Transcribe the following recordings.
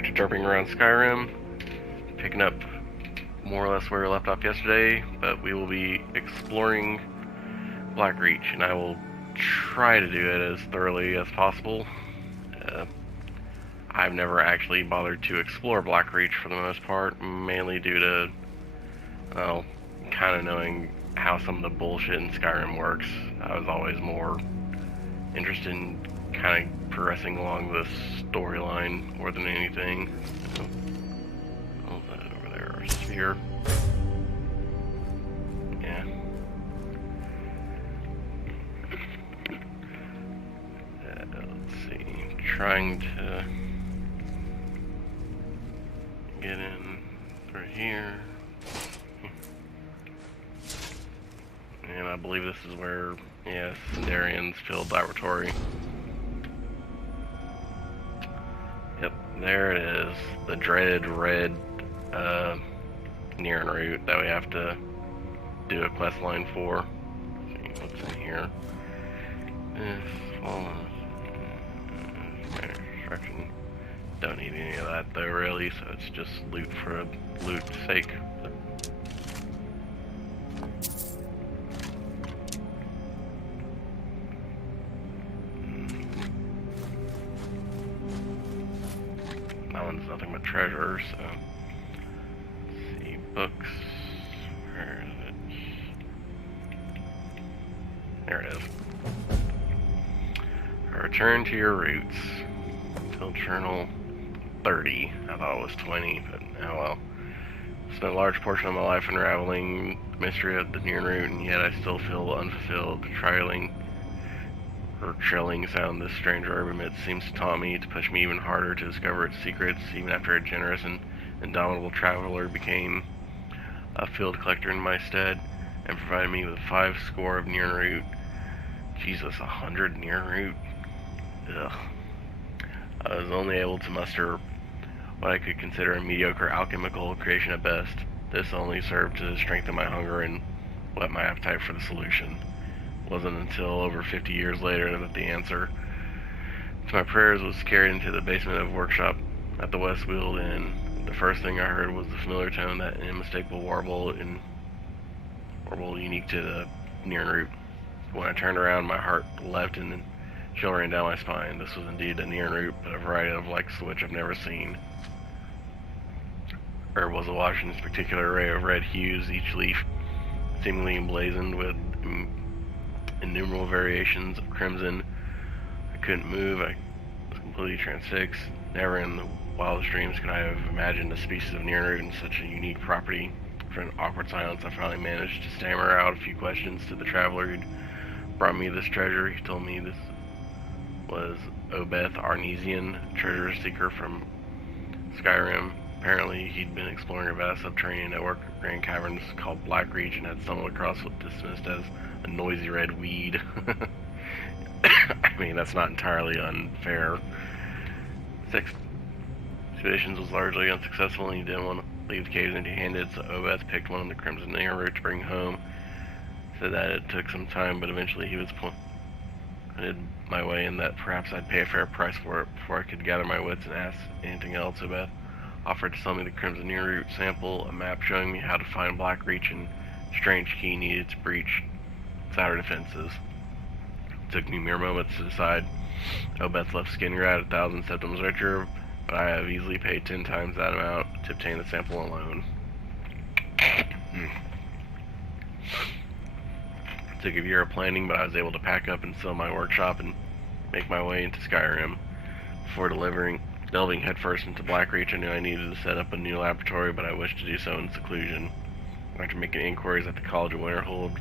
back to derping around Skyrim, picking up more or less where we left off yesterday, but we will be exploring Blackreach, and I will try to do it as thoroughly as possible. I've never actually bothered to explore Blackreach for the most part, mainly due to, well, kind of knowing how some of the bullshit in Skyrim works. I was always more interested in kind of progressing along the storyline more than anything. Oh, that over there, our sphere. Yeah. Let's see. Trying to get in through here. And I believe this is where, yeah, Sindarian's field laboratory. Yep, there it is. The dreaded red Nirnroot that we have to do a quest line for. Let's see what's in here. Instruction. Don't need any of that though, really, so it's just loot for loot's sake. That one's nothing but treasure, so let's see, books. Where is it? There it is. Return to your roots. Field journal 30. I thought it was 20, but oh well. Spent a large portion of my life unraveling the mystery of the Nirnroot, and yet I still feel unfulfilled. Trilling sound this strange herb emits seems to taunt me, to push me even harder to discover its secrets, even after a generous and indomitable traveler became a field collector in my stead, and provided me with 5 score of Nirnroot. Jesus, 100 Nirnroot? Ugh. I was only able to muster what I could consider a mediocre alchemical creation at best. This only served to strengthen my hunger and whet my appetite for the solution. It wasn't until over 50 years later that the answer to my prayers was carried into the basement of a workshop at the Westfield Inn. The first thing I heard was the familiar tone, that unmistakable warble unique to the Nirnroot. When I turned around, my heart leapt and chill ran down my spine. This was indeed a Nirnroot, but a variety of likes to which I've never seen. Herb was awash in its particular array of red hues, each leaf seemingly emblazoned with innumerable variations of crimson. I couldn't move. I was completely transfixed. Never in the wildest dreams could I have imagined a species of Nirnroot in such a unique property. After an awkward silence, I finally managed to stammer out a few questions to the traveler who'd brought me this treasure. He told me this was Obeth Arnesian, treasure seeker from Skyrim. Apparently, he'd been exploring a vast subterranean network of grand caverns called Blackreach and had stumbled across what dismissed as a noisy red weed. I mean, that's not entirely unfair. 6 expeditions was largely unsuccessful, and he didn't want to leave the caves empty-handed, so Obeth picked one of the Crimson Nirnroot to bring home. Said that it took some time, but eventually he was pointed my way, and that perhaps I'd pay a fair price for it before I could gather my wits and ask anything else. Obeth offered to sell me the Crimson Nirnroot sample, a map showing me how to find Blackreach, and a strange key needed to breach its outer defenses. It took me mere moments to decide. Obeth left Skingrad 1,000 septims richer, but I have easily paid 10 times that amount to obtain the sample alone. It took a year of planning, but I was able to pack up and sell my workshop and make my way into Skyrim. Before delving headfirst into Blackreach, I knew I needed to set up a new laboratory, but I wished to do so in seclusion. After making inquiries at the College of Winterhold,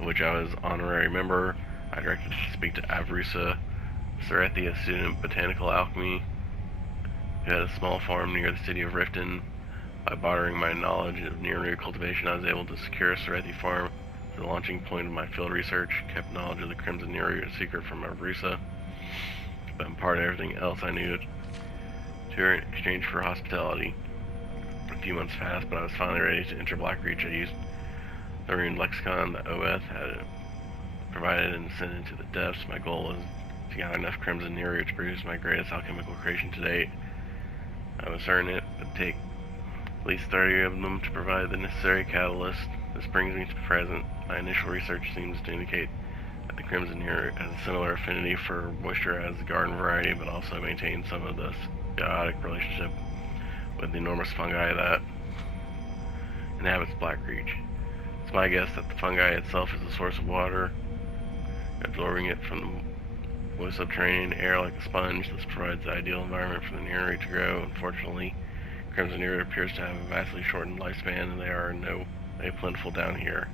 of which I was honorary member, I directed to speak to Avrusa Serethi, a student of botanical alchemy, who had a small farm near the city of Riften. By bartering my knowledge of Nirnroot cultivation, I was able to secure a Serethi farm as the launching point of my field research. Kept knowledge of the Crimson Nirnroot a secret from Avrusa, but imparted everything else I knew to her in exchange for hospitality. A few months passed, but I was finally ready to enter Blackreach. I used the rune lexicon that Obeth had provided and sent into the depths. My goal was to gather enough Crimson Nirnroot to produce my greatest alchemical creation to date. I'm certain it would take at least 30 of them to provide the necessary catalyst. This brings me to the present. My initial research seems to indicate that the Crimson Nirnroot has a similar affinity for moisture as the garden variety, but also maintains some of the symbiotic relationship with the enormous fungi that inhabits Blackreach. It's my guess that the fungi itself is the source of water, absorbing it from the moist subterranean air like a sponge. This provides the ideal environment for the Nirnroot to grow. Unfortunately, Crimson Nirnroot appears to have a vastly shortened lifespan, and they are plentiful down here.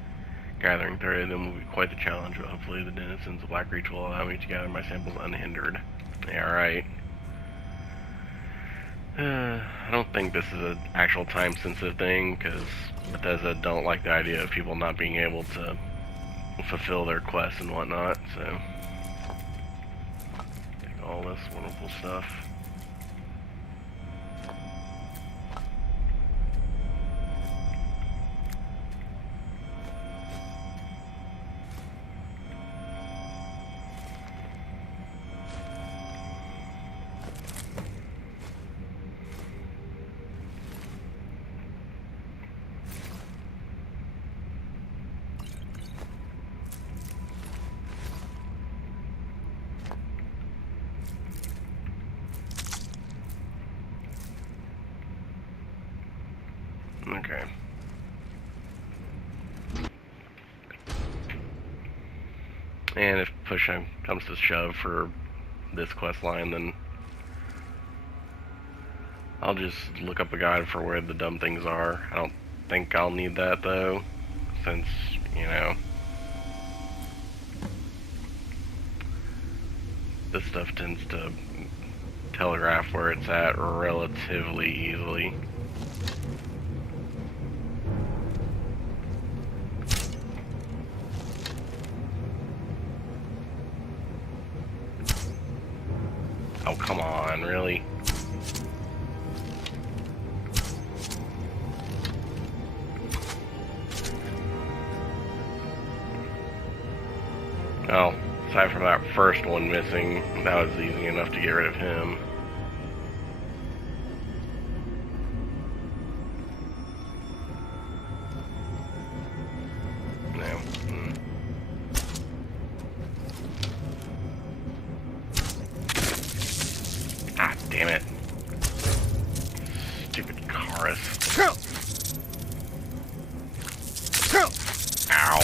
Gathering 30 of them will be quite the challenge, but hopefully the denizens of Blackreach will allow me to gather my samples unhindered. Yeah, alright. I don't think this is an actual time-sensitive thing, because Bethesda don't like the idea of people not being able to fulfill their quests and whatnot, so... Take all this wonderful stuff. Okay. And if push comes to shove for this quest line, then I'll just look up a guide for where the dumb things are. I don't think I'll need that though, since, you know, this stuff tends to telegraph where it's at relatively easily. Oh, come on, really? Well, aside from that first one missing, that was easy enough to get rid of him. No. Ah, damn it. Stupid Chorus. Ow.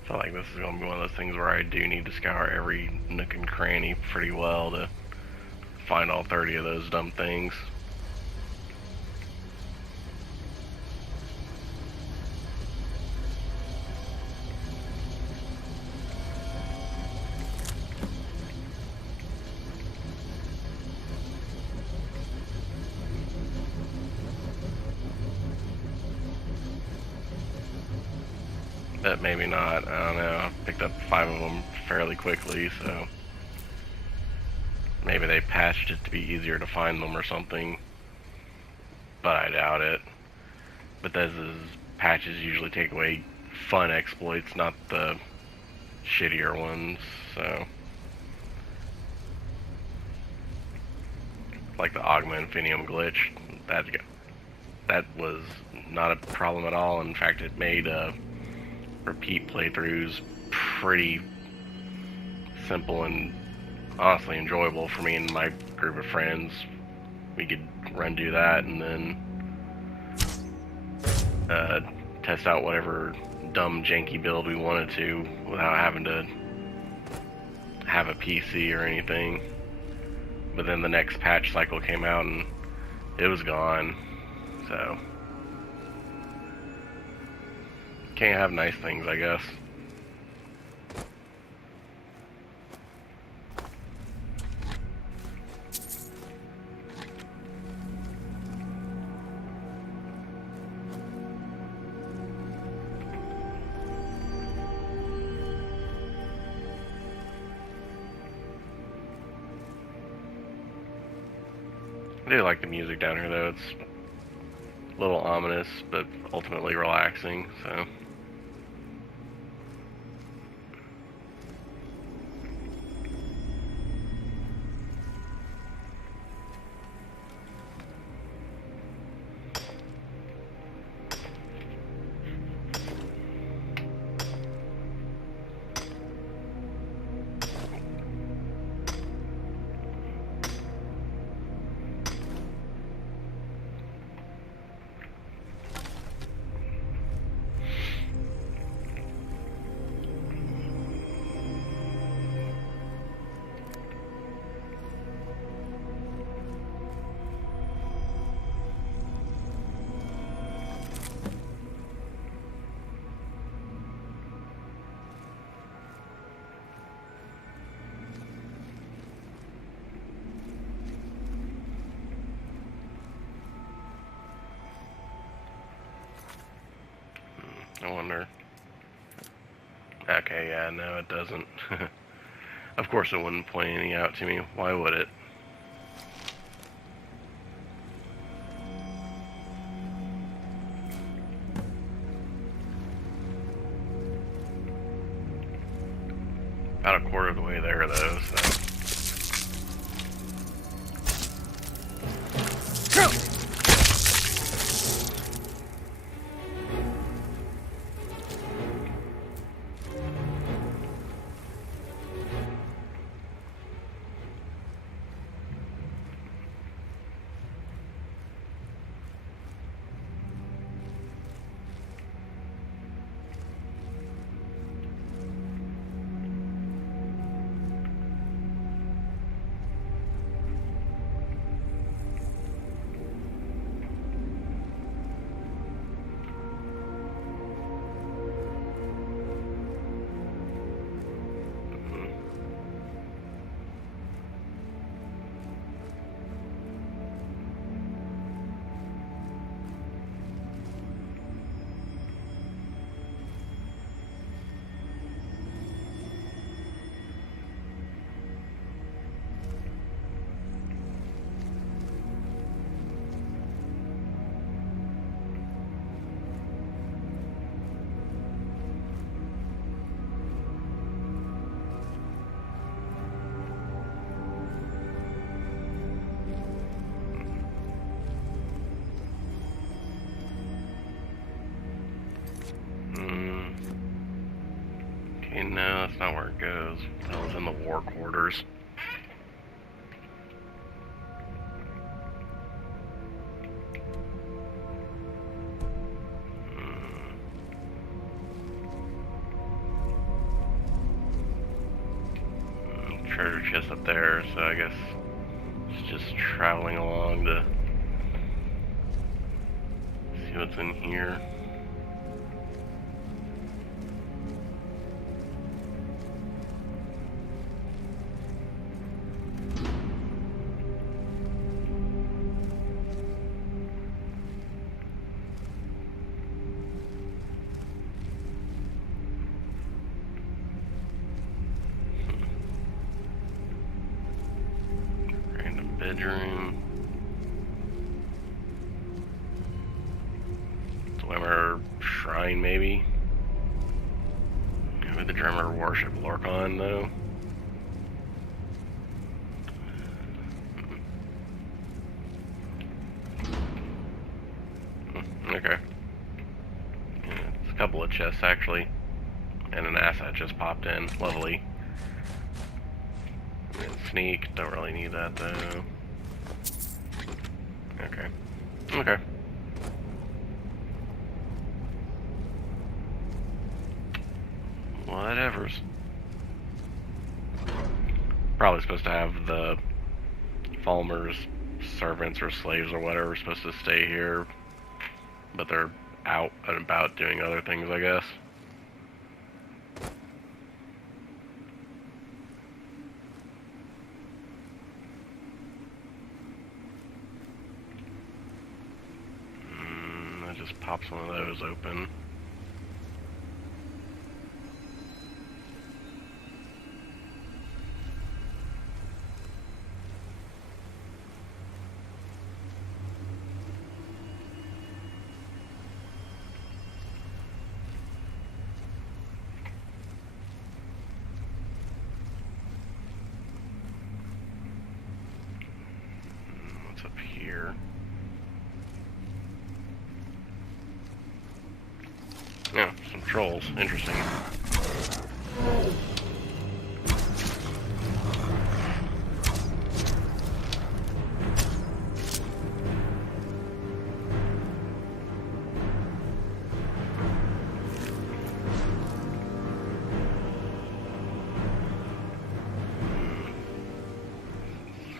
I feel like this is going to be one of those things where I do need to scour every nook and cranny pretty well to find all 30 of those dumb things. But maybe not, I don't know. I picked up 5 of them fairly quickly, so maybe they patched it to be easier to find them or something, but I doubt it. Bethesda's patches usually take away fun exploits, not the shittier ones, so... Like the Augma Infinium glitch, that was not a problem at all. In fact, it made repeat playthroughs pretty simple and honestly enjoyable for me and my group of friends. We could do that and then test out whatever dumb janky build we wanted to without having to have a PC or anything. But then the next patch cycle came out and it was gone, so can't have nice things, I guess. I do like the music down here, though. It's a little ominous, but ultimately relaxing, so... I wonder. Okay, yeah, no, it doesn't. Of course it wouldn't point any out to me. Why would it? About a quarter of the way there, though, so... Okay, no, that's not where it goes. That was in the war quarters. Treasure chest up there, so I guess it's just traveling along to see what's in here. Bedroom. Dwemer shrine, maybe? Would the Dwemer worship Lorcan, though? Okay. Yeah, it's a couple of chests, actually. And an asset just popped in. Lovely. And sneak. Don't really need that, though. Okay. Okay. Whatevers. Probably supposed to have the Falmer's servants or slaves or whatever supposed to stay here, but they're out and about doing other things, I guess. That just pops one of those open. here. Yeah, some trolls. Interesting.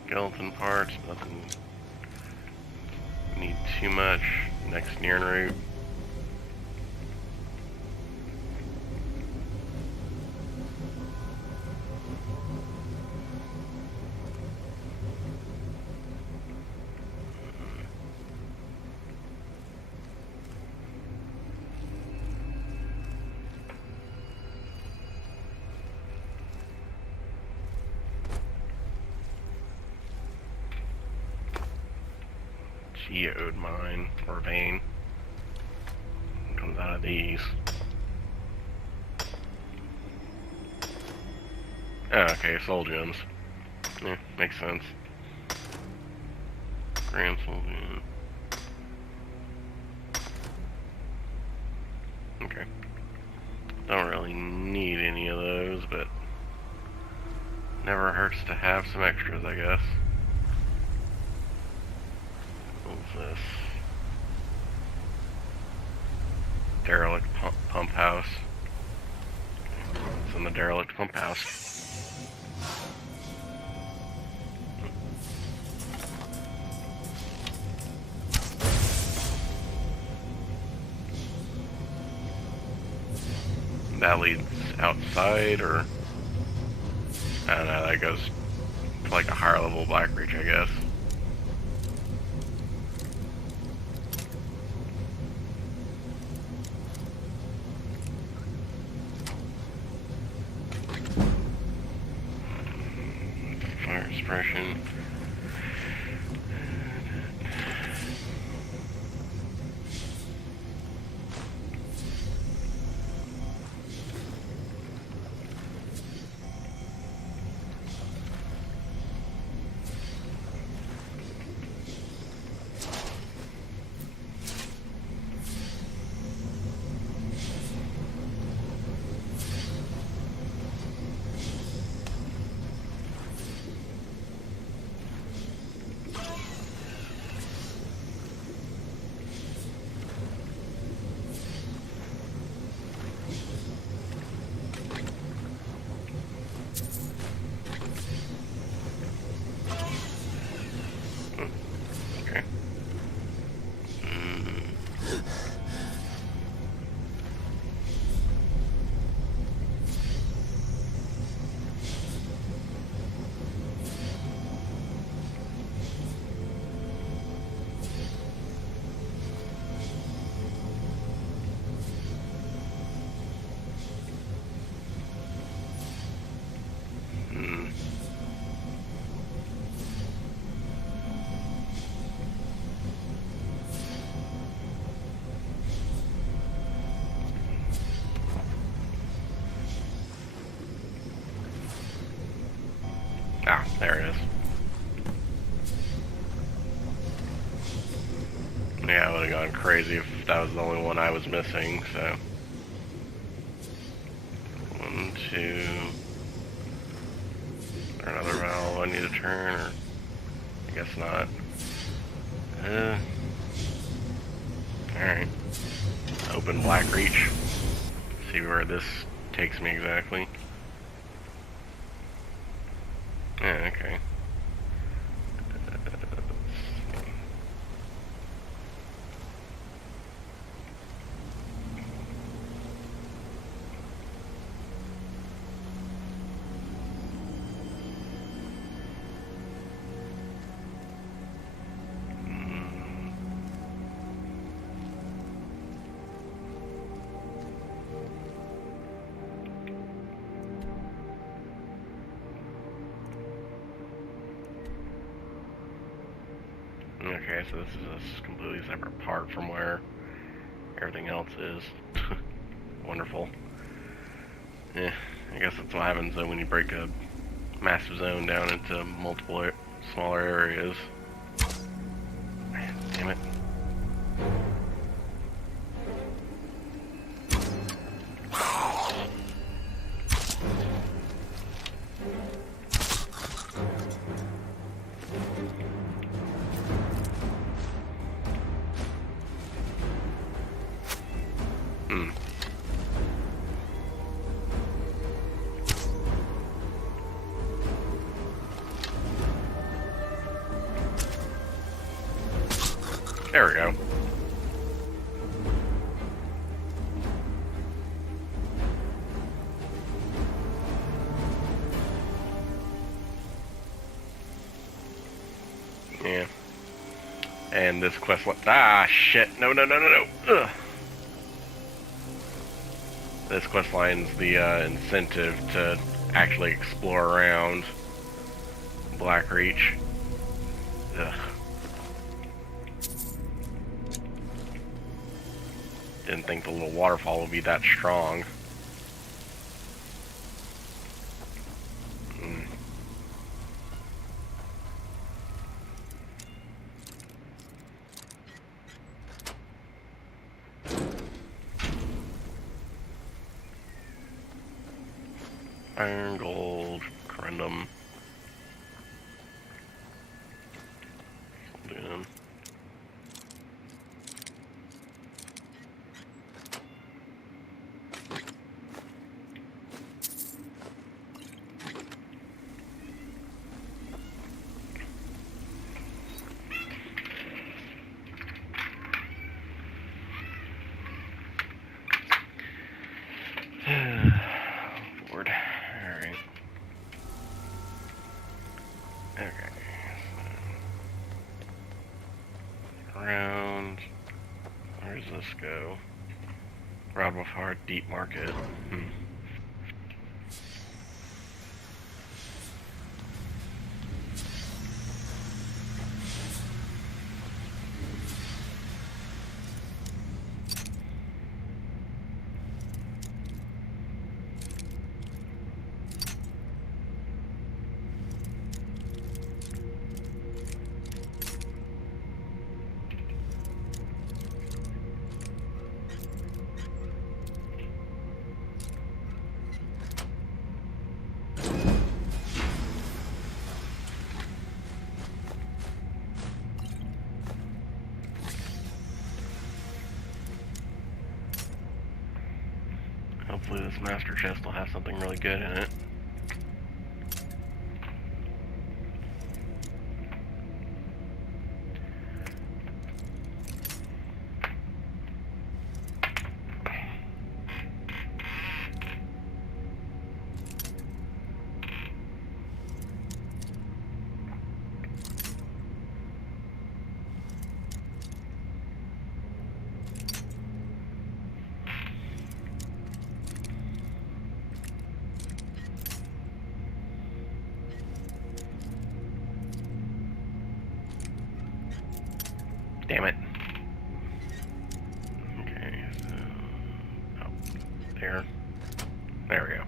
Skeleton parts, nothing. Need too much. Next Nirnroot. Geode mine or vein comes out of these. Oh, okay, soul gems. Yeah, makes sense. Grand soul gem. Okay. Don't really need any of those, but never hurts to have some extras, I guess. What's this? Derelict pump house. It's in the derelict pump house. That leads outside, or I don't know, that goes to like a higher level Blackreach, I guess. Fire suppression. Ah, there it is. Yeah, I would have gone crazy if that was the only one I was missing, so. 1, 2. Is there another valve I need to turn, or? I guess not. Alright. Open Blackreach. See where this takes me exactly. Yeah, okay. Okay, so this is a completely separate part from where everything else is. Wonderful. Yeah, I guess that's what happens though when you break a massive zone down into multiple smaller areas. Damn it. There we go. Yeah. And this quest... Ah, shit. No, no, no, no, no. Ugh. This quest line's the incentive to actually explore around Blackreach. Ugh. Didn't think the little waterfall would be that strong. Iron, gold, corundum. Yeah. Lord. Alright. Okay. So, around. Where does this go? Round with hard, deep market. Hopefully this master chest will have something really good in it. Damn it. Okay, so... Oh, there. There we go.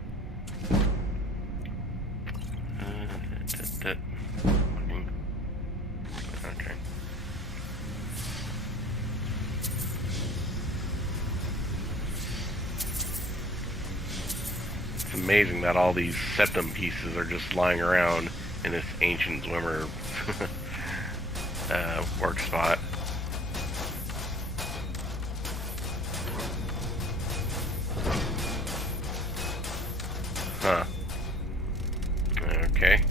Okay. It's amazing that all these septum pieces are just lying around in this ancient dwemer work spot. Huh. Okay.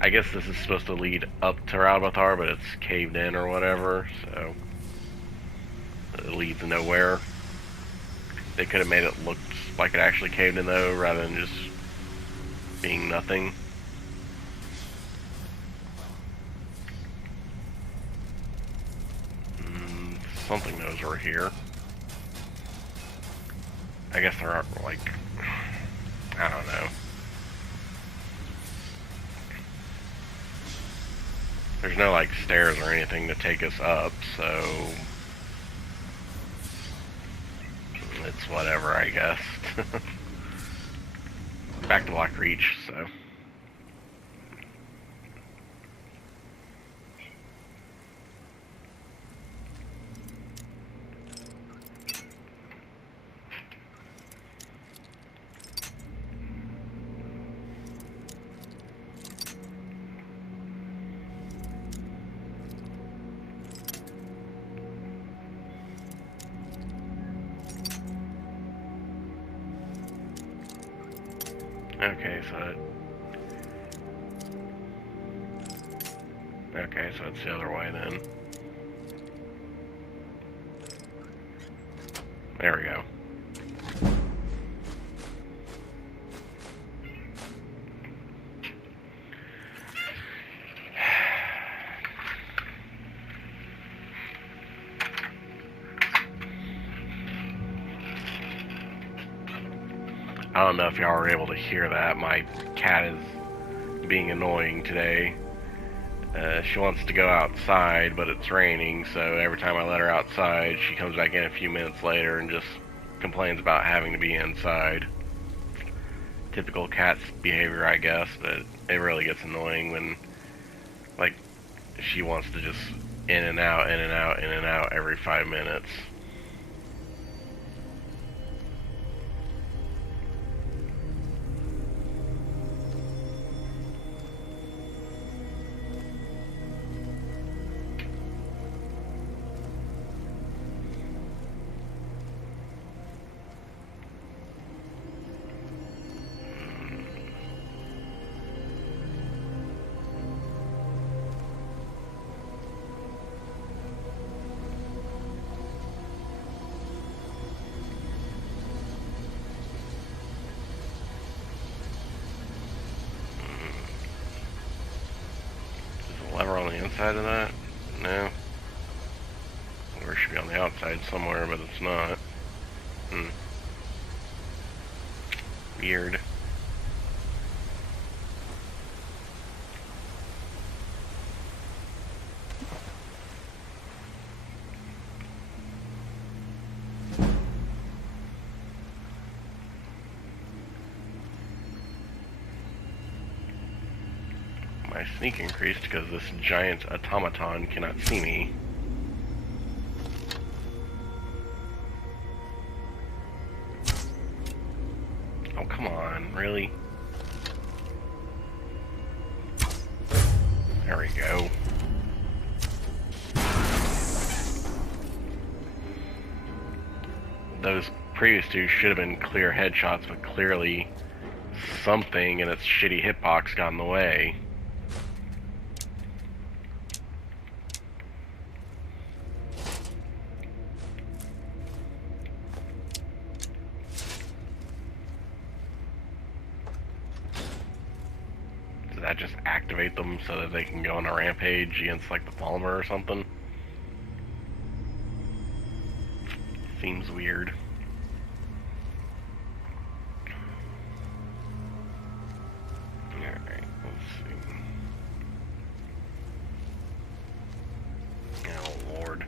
I guess this is supposed to lead up to Ralbathar, but it's caved in or whatever, so it leads nowhere. They could have made it look like it actually caved in though, rather than just being nothing. Something knows we're here. I guess there aren't, like, I don't know. There's no, like, stairs or anything to take us up, so it's whatever, I guess. Back to Blackreach, so. Okay, so it's the other way then. There we go. I don't know if y'all were able to hear that. My cat is being annoying today. She wants to go outside, but it's raining, so every time I let her outside, she comes back in a few minutes later and just complains about having to be inside. Typical cat's behavior, I guess, but it really gets annoying when, like, she wants to just in and out, in and out, in and out every 5 minutes. Lever on the inside of that? No. Lever should be on the outside somewhere, but it's not. Weird. My sneak increased because this giant automaton cannot see me. Oh, come on, really? There we go. Those previous two should have been clear headshots, but clearly something in its shitty hitbox got in the way. Does that just activate them so that they can go on a rampage against, like, the Palmer or something? Seems weird. Alright, let's see. Oh, Lord.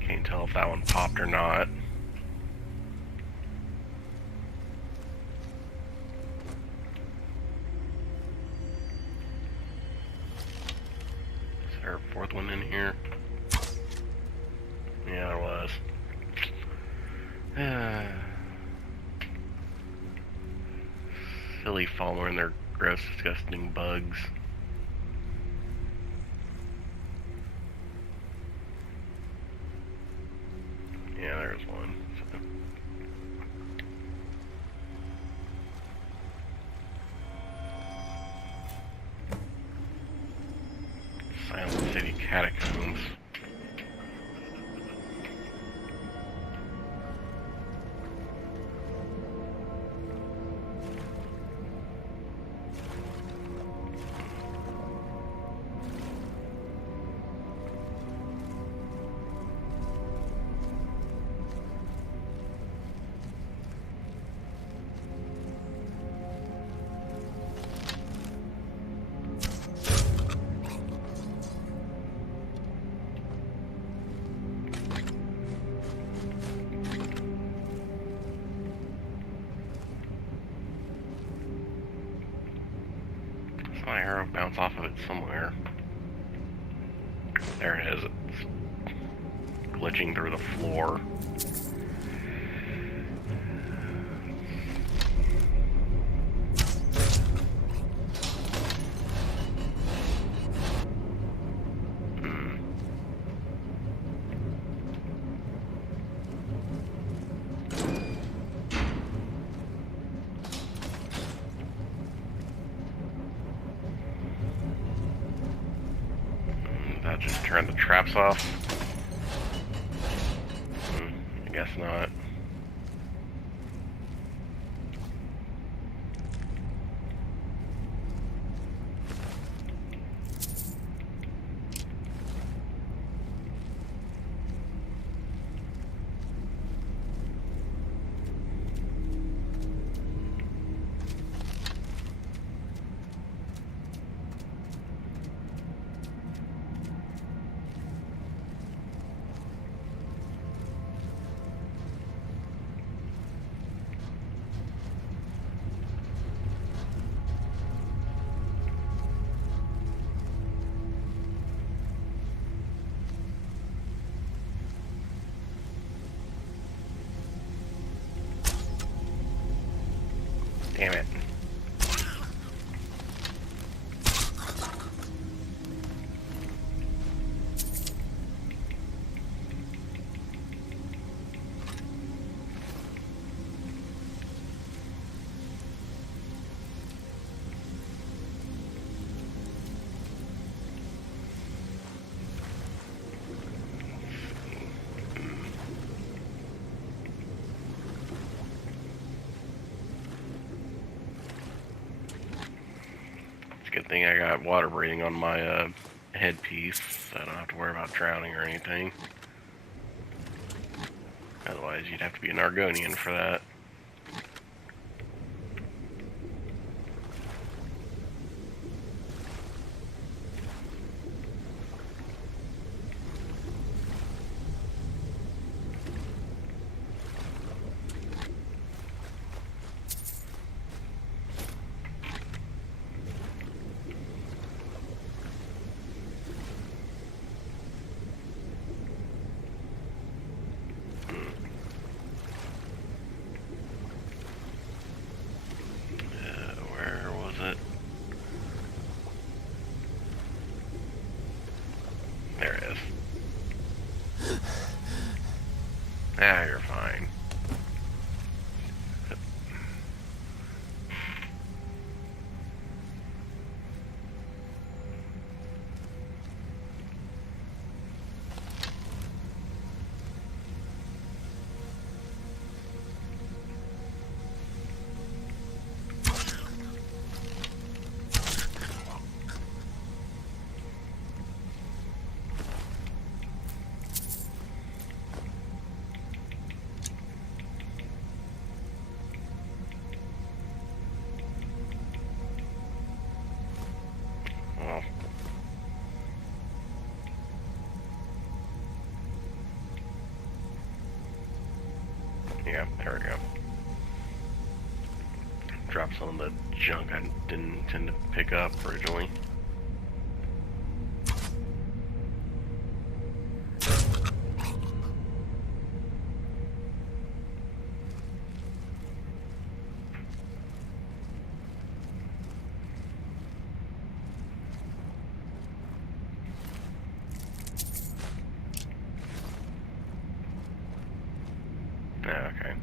Can't tell if that one popped or not. Is there a fourth one in here? Yeah, there was. Silly Falmer and their gross, disgusting bugs. Yeah, there's one. Silent City Catacombs. My arrow bounce off of it somewhere. There it is. It's glitching through the floor. That just turned the traps off. I guess not. Damn it. Good thing I got water breathing on my headpiece, so I don't have to worry about drowning or anything. Otherwise, you'd have to be an Argonian for that. There it is. Ah, you're fine. Yeah, there we go. Drop some of the junk I didn't intend to pick up originally. Okay.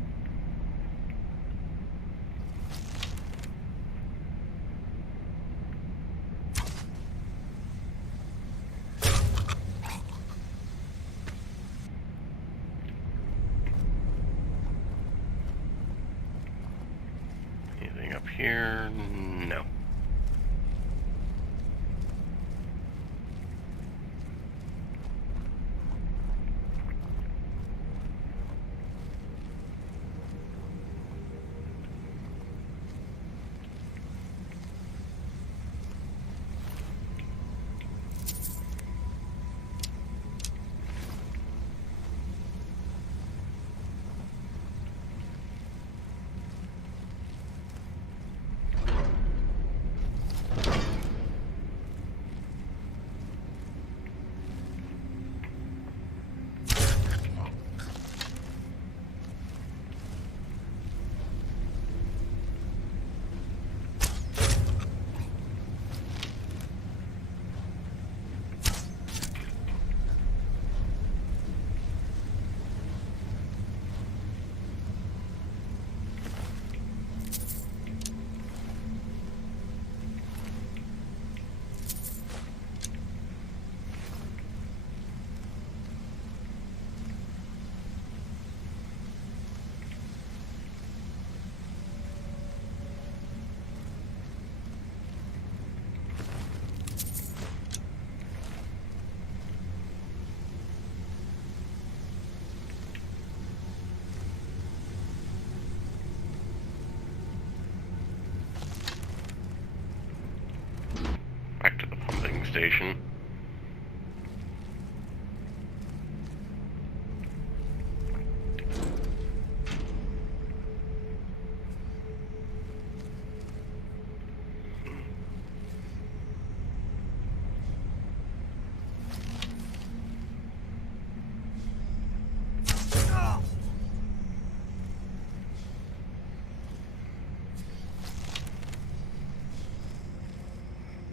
Anything up here? No. station.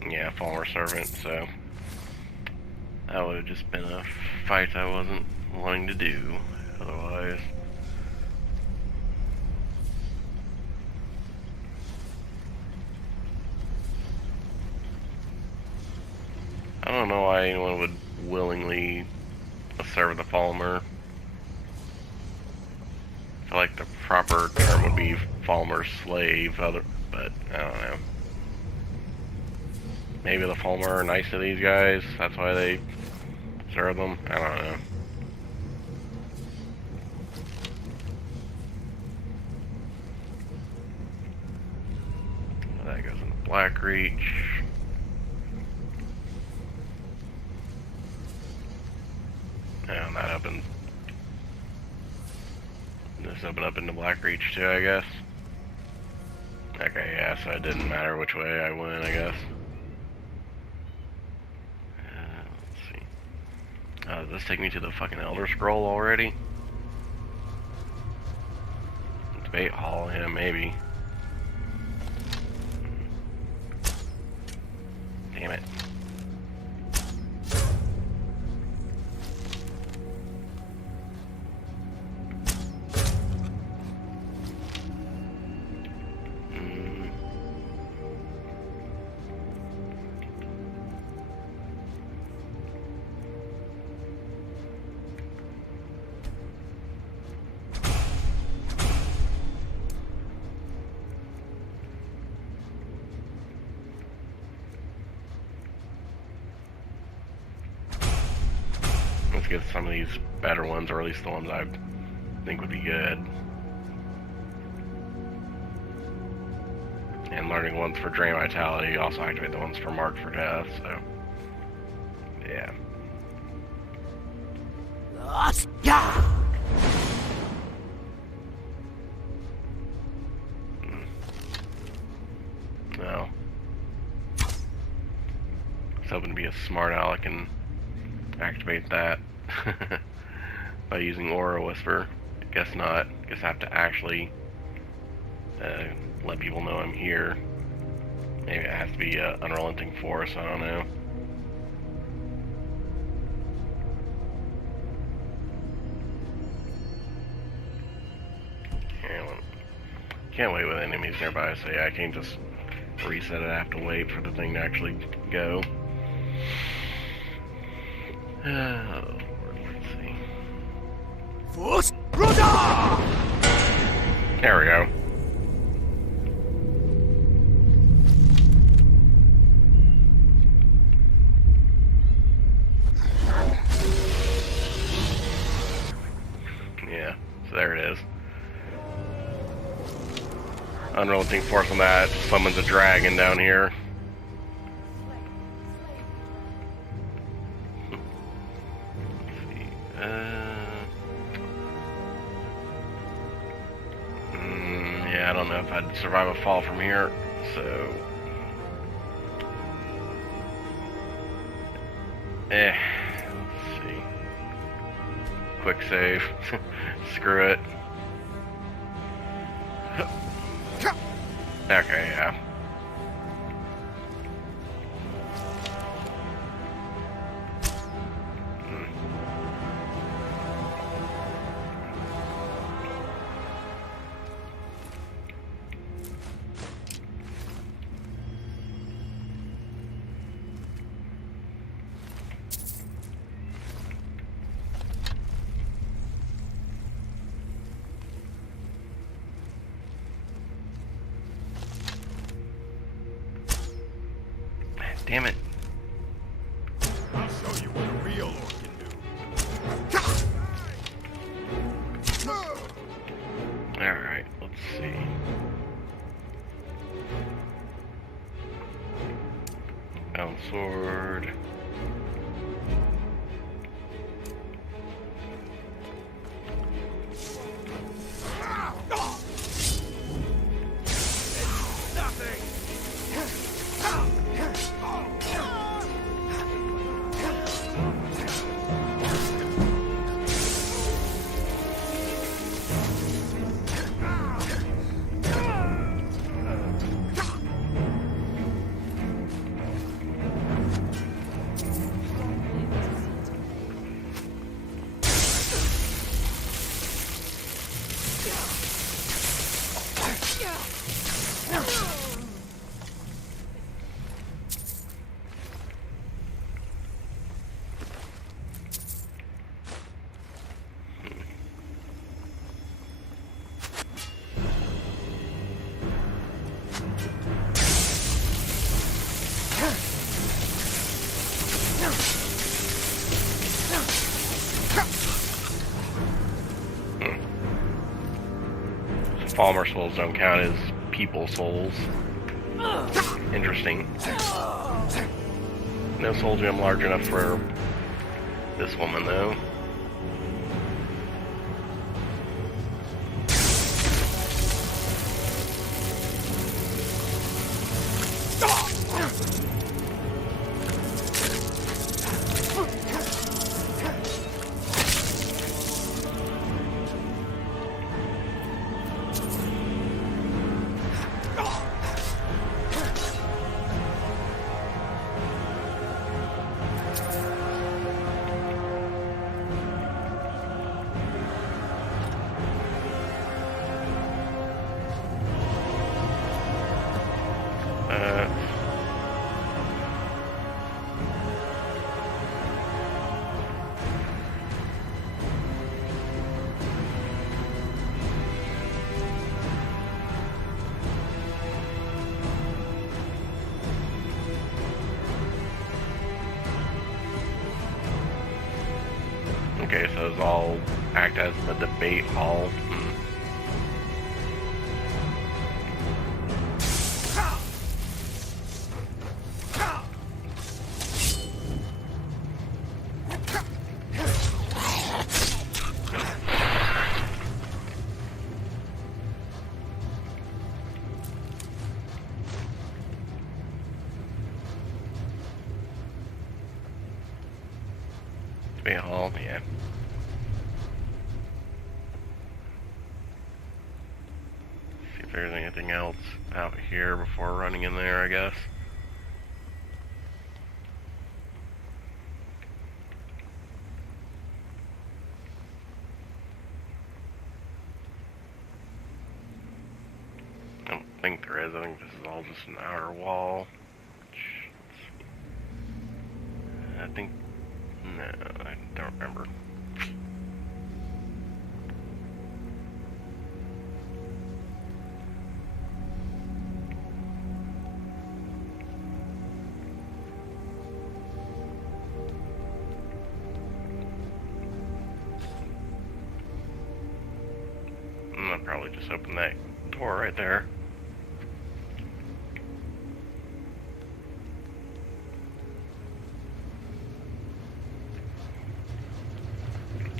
Yeah, former servant, so that would have just been a fight I wasn't wanting to do otherwise. I don't know why anyone would willingly serve the Falmer. I feel like the proper term would be Falmer slave, but I don't know. Maybe the Falmer are nice to these guys, that's why they serve them. I don't know. That goes into Blackreach. And that opens. This opened up into Blackreach too, I guess. Okay, yeah, so it didn't matter which way I went, I guess. Does this take me to the fucking Elder Scroll already? Debate Hall, yeah, maybe. Damn it. Let's get some of these better ones, or at least the ones I think would be good. And learning ones for Drain Vitality, also activate the ones for Mark for Death, so yeah. No. I was hoping to be a smart aleck and activate that by using Aura Whisper. Guess not. Guess I have to actually let people know I'm here. Maybe it has to be Unrelenting Force, I don't know. Can't wait with enemies nearby, so yeah, I can't just reset it. I have to wait for the thing to actually go. Oh, let's see. There we go. Yeah, so there it is. Unrelenting Force on that summons a dragon down here. Yeah, I don't know if I'd survive a fall from here, so... let's see. Quick save. Screw it. Okay, yeah. Damn it. I'll show you what a real orc can do. Alright, let's see. Bounce sword. Palmer souls don't count as people souls. Interesting. No soul gem large enough for this woman, though. Okay, so those all act as the debate hall. Debate hall, yeah. See if there's anything else out here before running in there, I guess. I don't think there is. I think this is all just an outer wall. I think... no, I don't remember. I'll probably just open that door right there.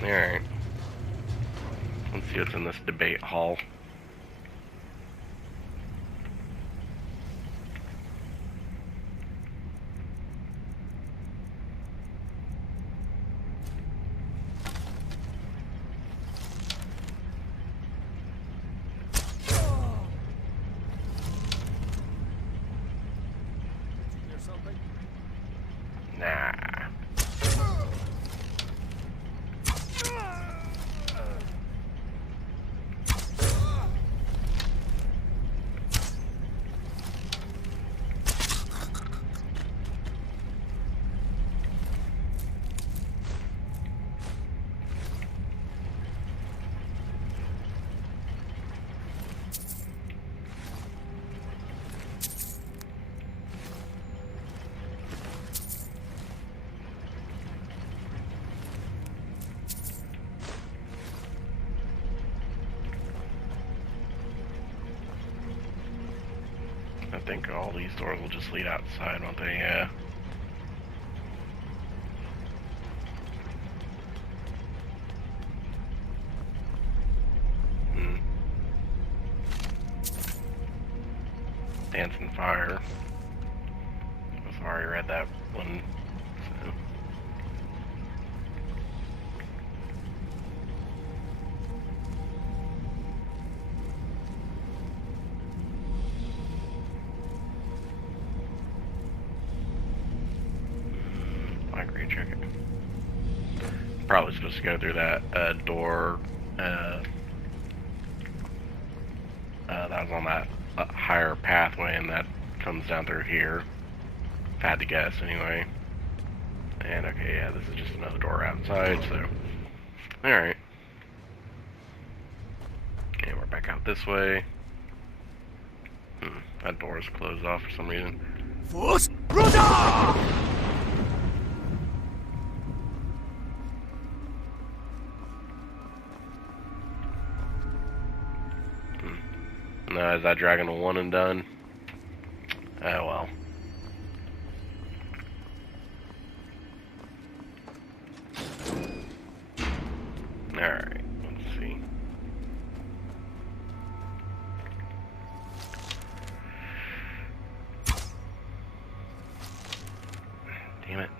Alright. Let's see what's in this debate hall. Nah. I think all these doors will just lead outside, won't they? Yeah. Dancing fire. I've already read that one. So. Blackreach, okay. Probably supposed to go through that door. That was on that higher pathway, and that comes down through here. If I had to guess, anyway. And okay, yeah, this is just another door outside, so. Alright. And we're back out this way. That door is closed off for some reason. Force brother! No, is that dragon a one and done? Oh well. Alright, let's see. Damn it.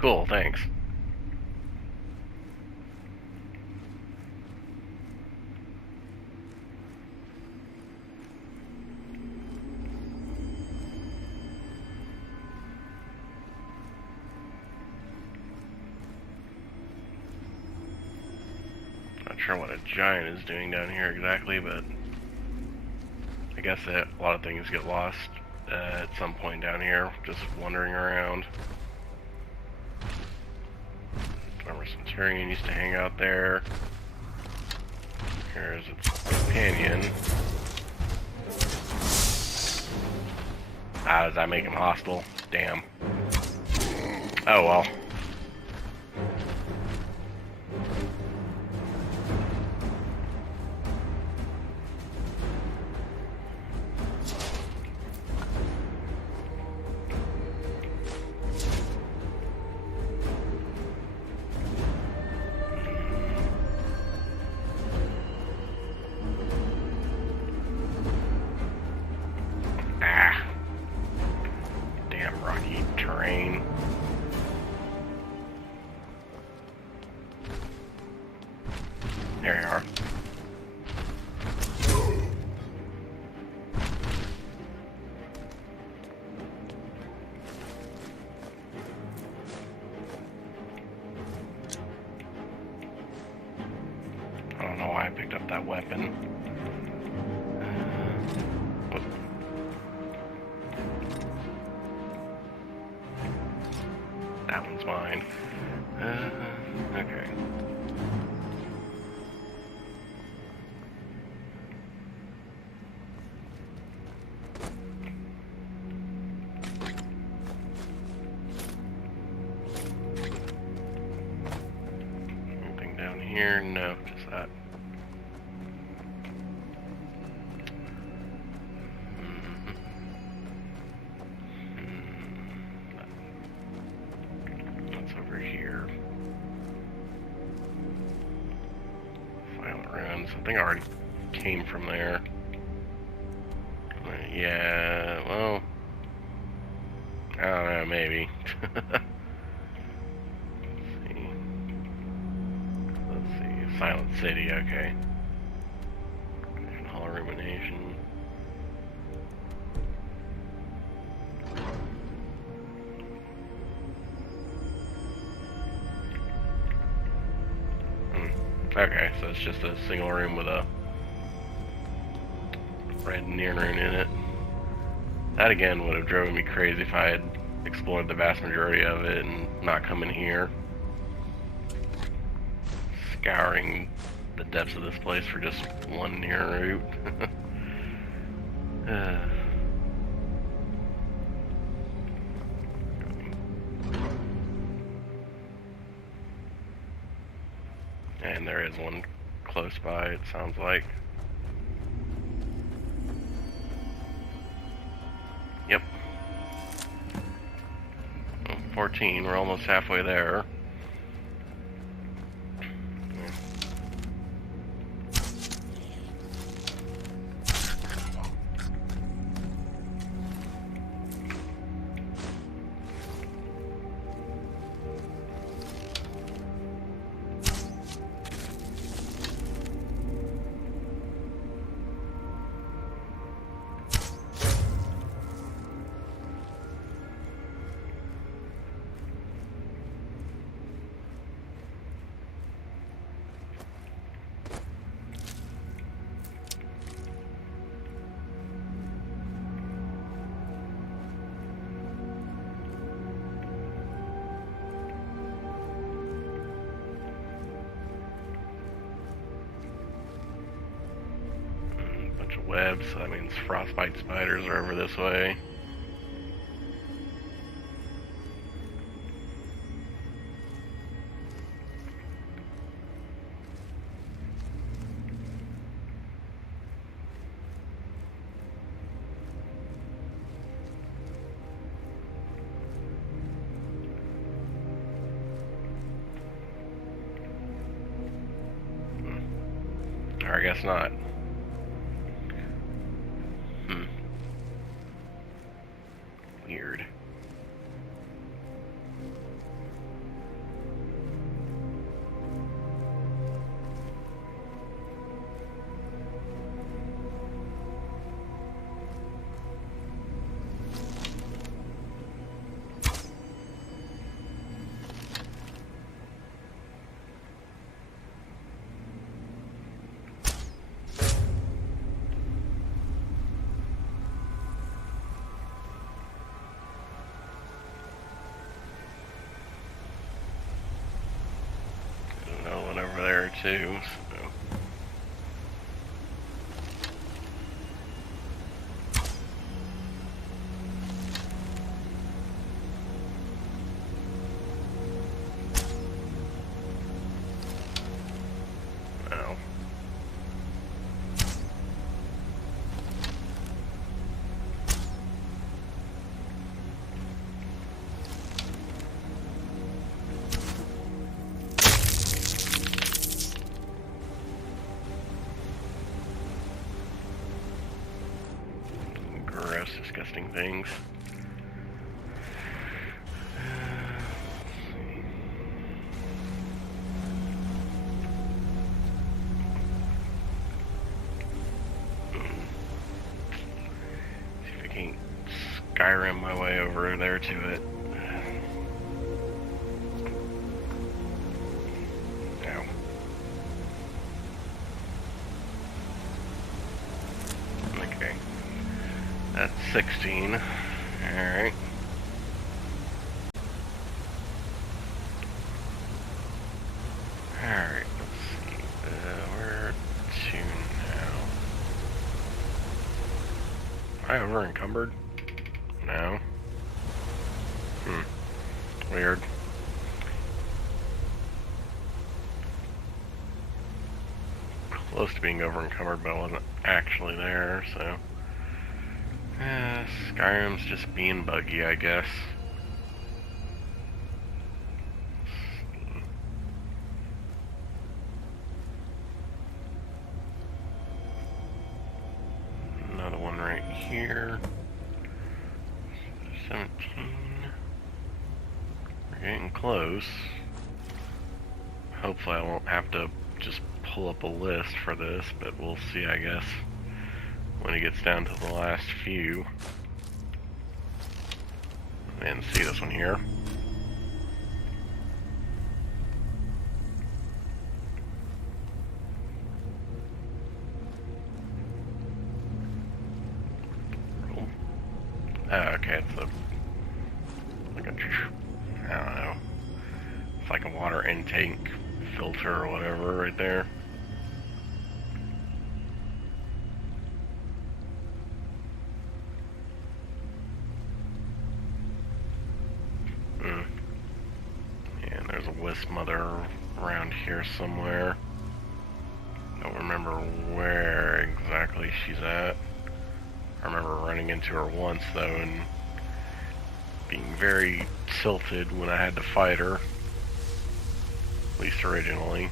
Cool, thanks. Not sure what a giant is doing down here exactly, but I guess that a lot of things get lost at some point down here, just wandering around. Remember, Centurion used to hang out there. Here's its companion. Ah, does that make him hostile? Damn. Oh well. Terrain. There you are. I don't know why I picked up that weapon. That one's mine. Okay. Anything down here? No, just that. I think I already came from there. Yeah, well, I don't know, maybe. Let's see. Silent City, okay. Hall of Rumination. Okay, so it's just a single room with a red Nirnroot in it. That again would have driven me crazy if I had explored the vast majority of it and not come in here. Scouring the depths of this place for just one Nirnroot. And there is one close by, it sounds like. Yep. 14, we're almost halfway there. webs, so that means frostbite spiders are over this way. Or I guess not. Weird. Over there too, so. Well. Gross, disgusting things. See if I can Skyrim my way over there to it. Ow. Okay. That's 16. Alright. Alright, let's see. Where to now? Am I over encumbered? No. Weird. Close to being over encumbered, but I wasn't actually there, so. Skyrim's just being buggy, I guess. Another one right here. 17. We're getting close. Hopefully I won't have to just pull up a list for this, but we'll see, I guess, when it gets down to the last few. And see this one here. Oh, okay, it's like a, I don't know, it's like a water intake filter or whatever right there. And there's a wisp mother around here somewhere. Don't remember where exactly she's at. I remember running into her once though and being very tilted when I had to fight her. At least originally.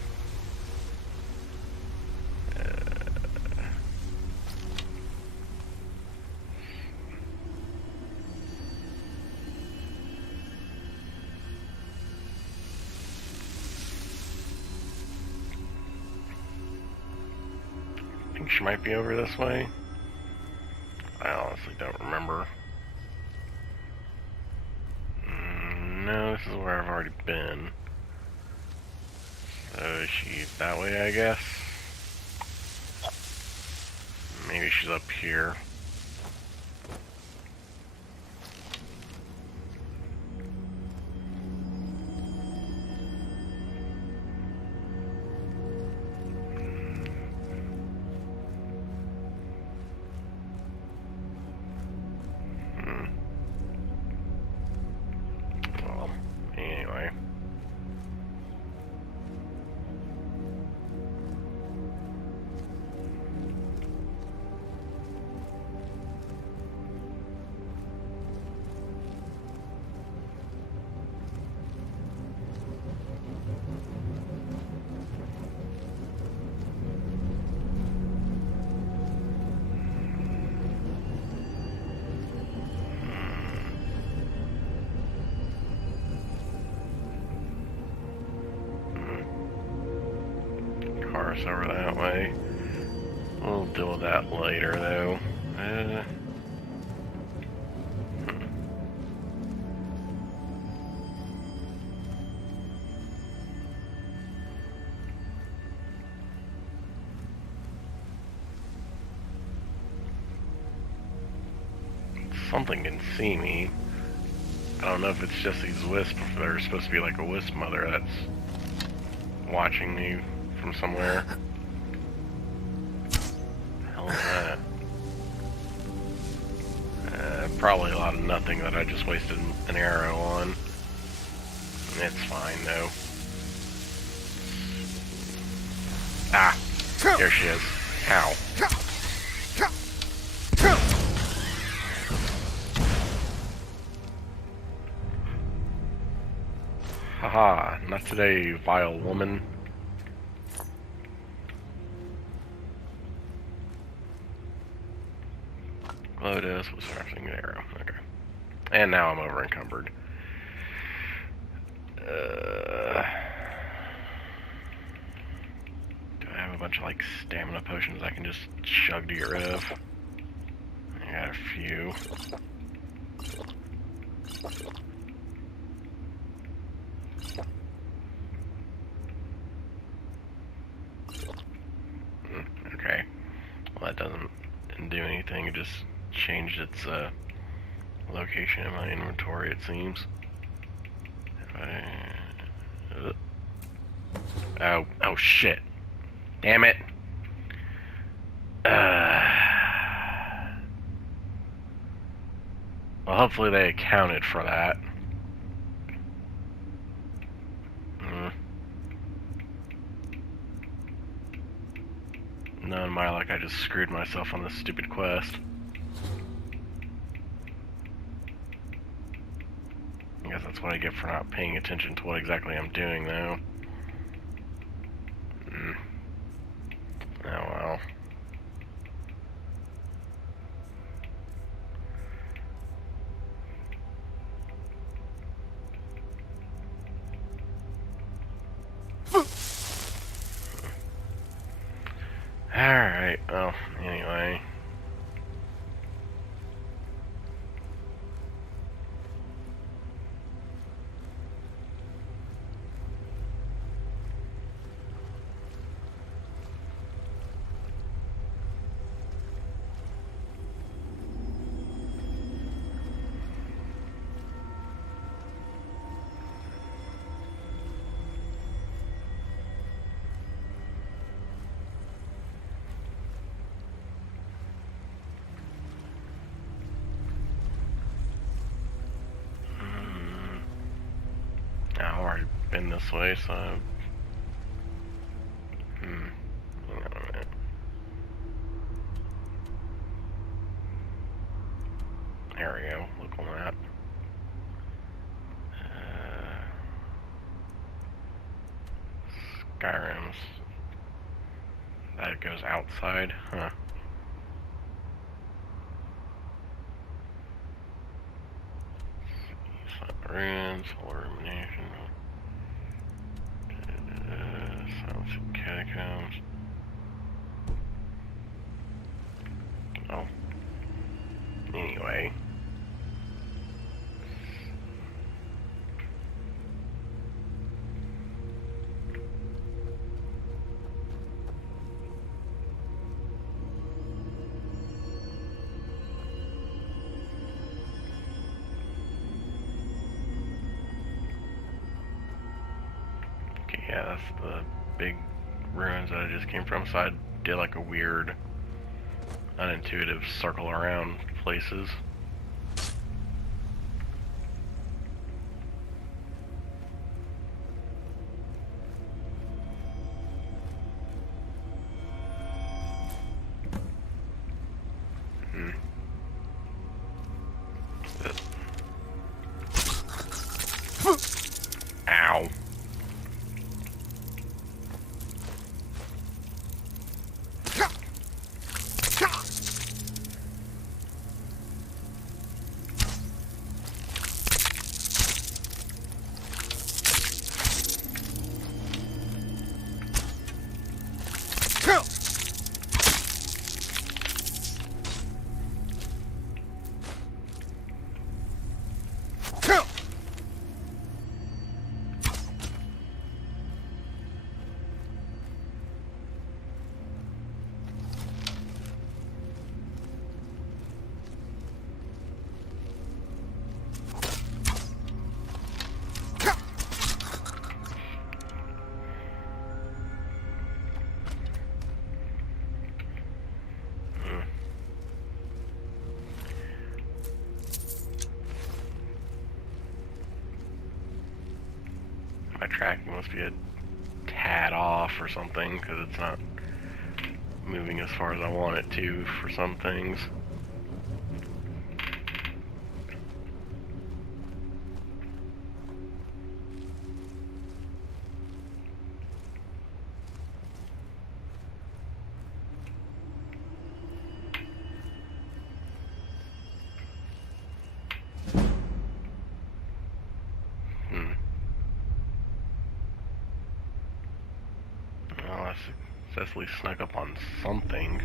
I think she might be over this way. I honestly don't remember. No, this is where I've already been. So she's that way, I guess. Maybe she's up here. forest over that way. We'll deal with that later, though. Something can see me. I don't know if it's just these wisps. There's supposed to be like a wisp mother that's watching me from somewhere. The hell is that? Probably a lot of nothing that I just wasted an arrow on. It's fine though. Ah! There she is. Ow. Haha, not today, vile woman. Lotus was crafting an arrow. Okay. And now I'm over encumbered. Do I have a bunch of like stamina potions I can just chug to get rid of? I got a few. Okay. Well, that didn't do anything. It just changed its location in my inventory, it seems. Oh shit. Damn it. Well, hopefully they accounted for that. None of my luck, I just screwed myself on this stupid quest. I guess that's what I get for not paying attention to what exactly I'm doing, though. Oh well. Alright, well, anyway. I've already been this way, so... Hang on a minute. There we go, local map. Skyrim's... That goes outside, huh. Ruins, solar illumination, silence of catacombs. Oh. Anyway. Yeah, that's the big ruins that I just came from, so I did like a weird, unintuitive circle around places. Ow. My tracking must be a tad off or something, because it's not moving as far as I want it to for some things. Well, I successfully snuck up on something.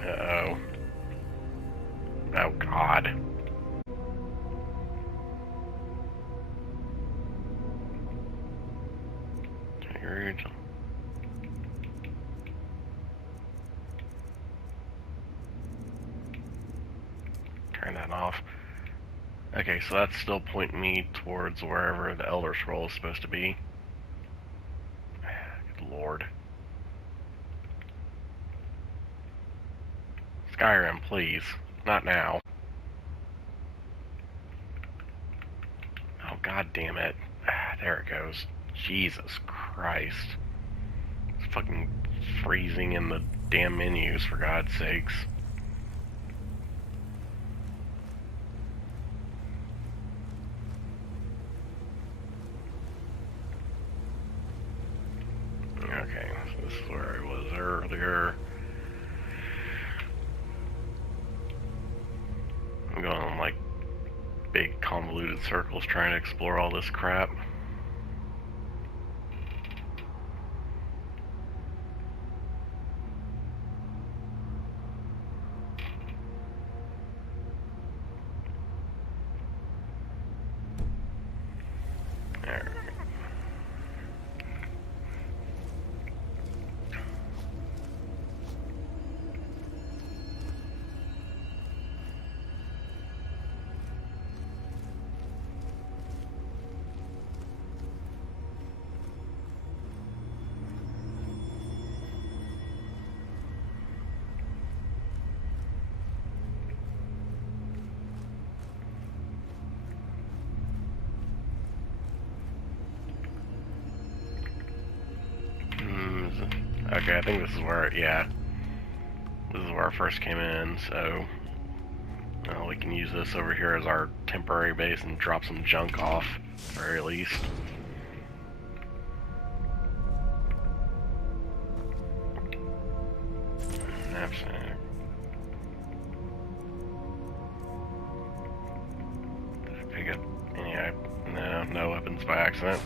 Uh-oh. Oh, God. Rude. Turn that off. Okay, so that's still pointing me towards wherever the Elder Scroll is supposed to be. Good Lord. Skyrim, please. Not now. Oh, God damn it. There it goes. Jesus Christ. It's fucking freezing in the damn menus, for God's sakes. Okay, so this is where I was earlier. I'm going on like big convoluted circles trying to explore all this crap. Okay, I think this is where, yeah. This is where I first came in, so we can use this over here as our temporary base and drop some junk off, at the very least. Did I pick up any, no weapons by accident.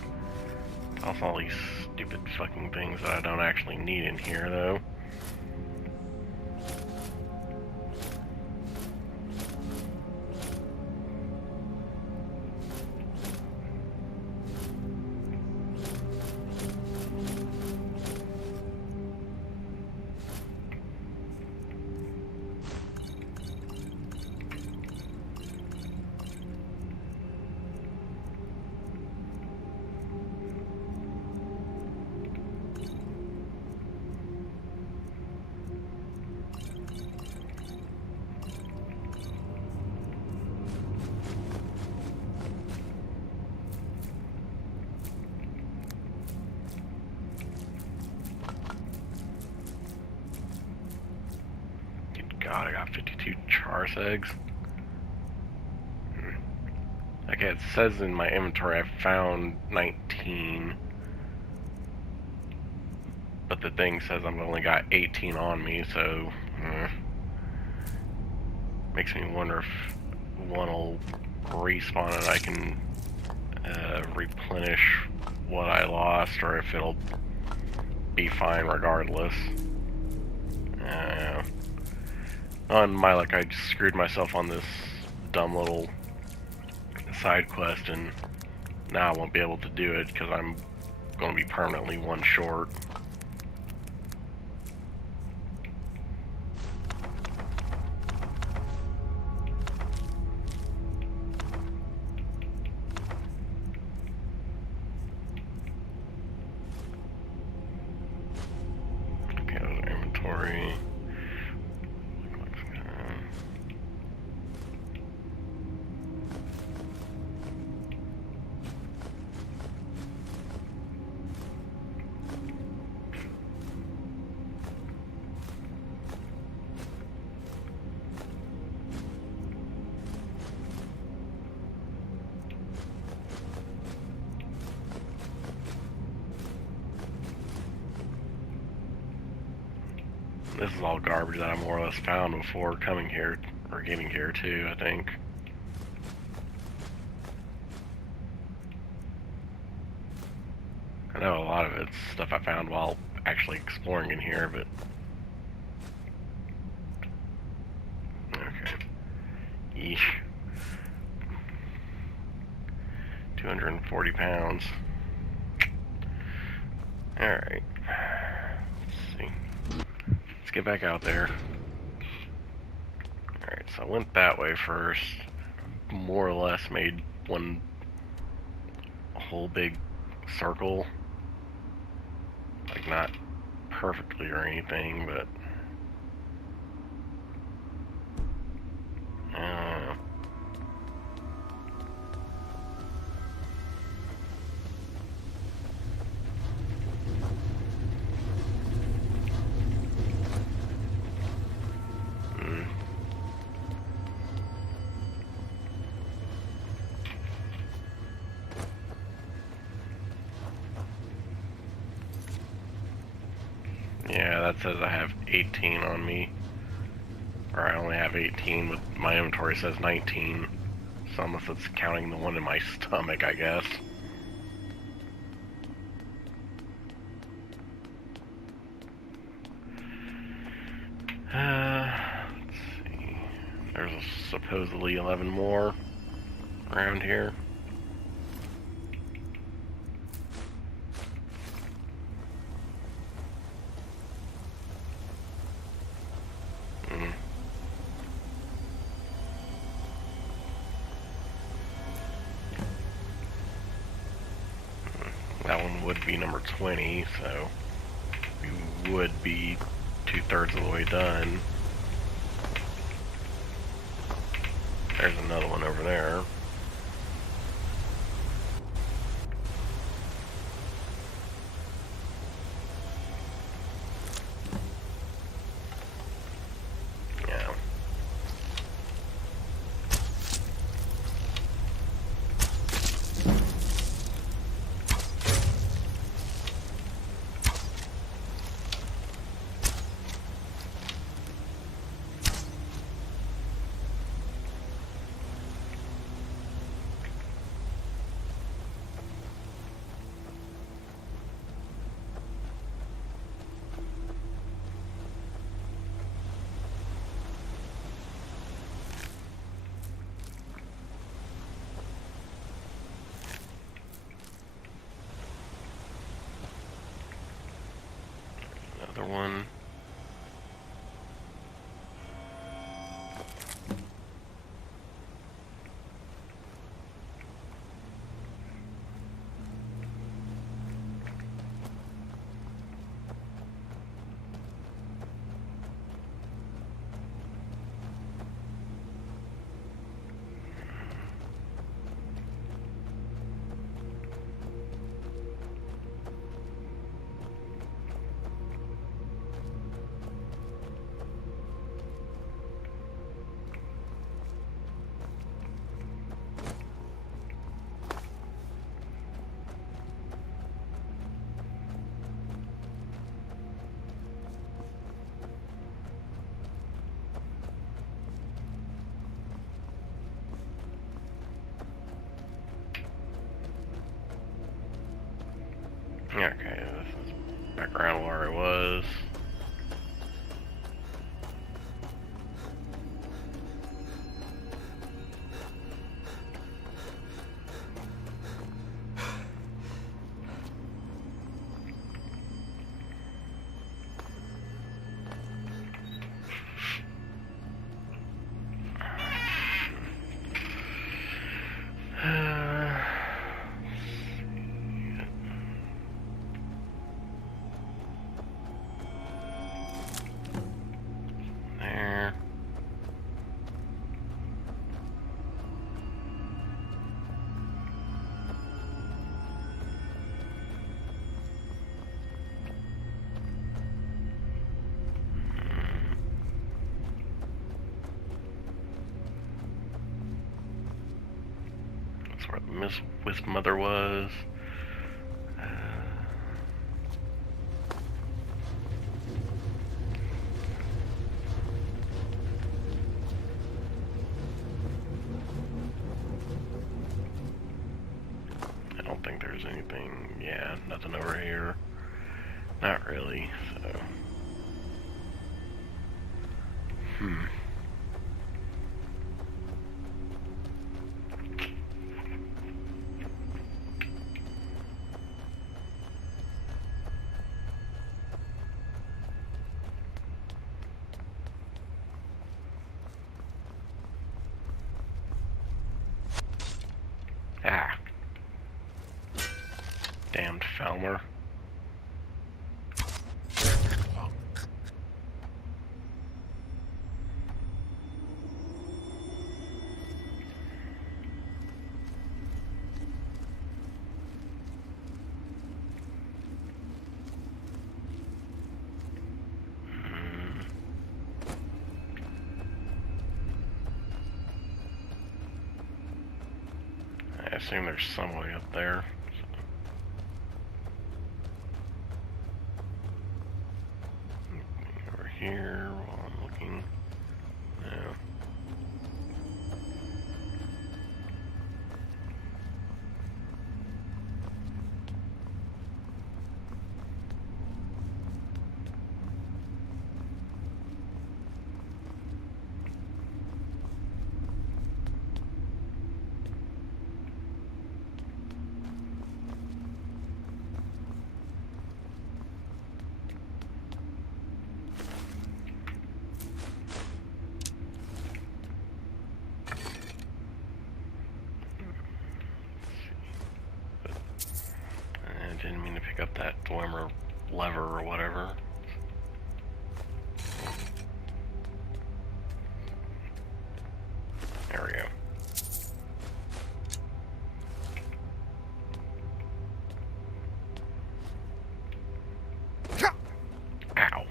Toss all these stupid fucking things that I don't actually need in here, though. god, I got 52 Char's eggs. Okay, it says in my inventory I found 19. But the thing says I've only got 18 on me, so... makes me wonder if one will respawn and I can replenish what I lost, or if it'll be fine regardless. On my luck, I just screwed myself on this dumb little side quest, and now I won't be able to do it because I'm going to be permanently one short. Okay, that was inventory. This is all garbage that I more or less found before coming here, or getting here too, I think. I know a lot of it's stuff I found while actually exploring in here, but... okay. Yeesh. 240 pounds. Alright. Let's see. Let's get back out there. Alright, so I went that way first. More or less made one whole big circle. Like, not perfectly or anything, but... yeah, that says I have 18 on me. Or I only have 18, but my inventory says 19. So unless it's counting the one in my stomach, I guess. Let's see. There's supposedly 11 more around here. That one would be number 20, so we would be 2/3 of the way done. There's another one over there. Yeah. Another one. Okay, this is back around where I was. There. That's where the Miss Wisp Mother was. I don't think there's anything. Yeah, nothing over here. Not really, so. Ah. Damned Falmer. I assume there's some way up there. So. Over here while I'm looking. No. I didn't mean to pick up that dwemer lever or whatever. There we go. Ow.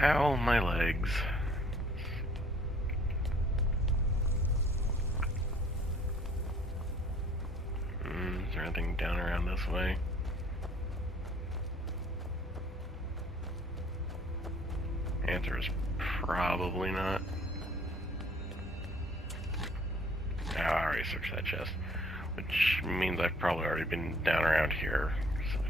Ow, my legs. Is there anything down around this way? Answer is probably not. Oh, I already searched that chest, which means I've probably already been down around here, so.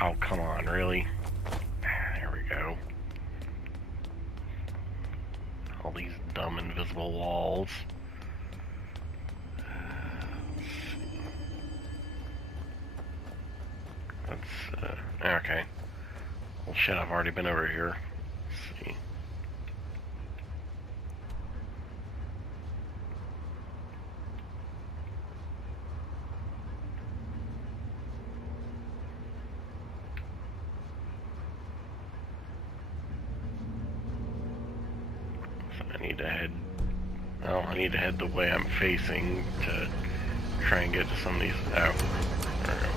Oh, come on, really? There we go. All these dumb invisible walls. Let's okay. Well, shit, I've already been over here. Let's see. So I need to head. Well, I need to head the way I'm facing to try and get to some of these. Oh, there we go.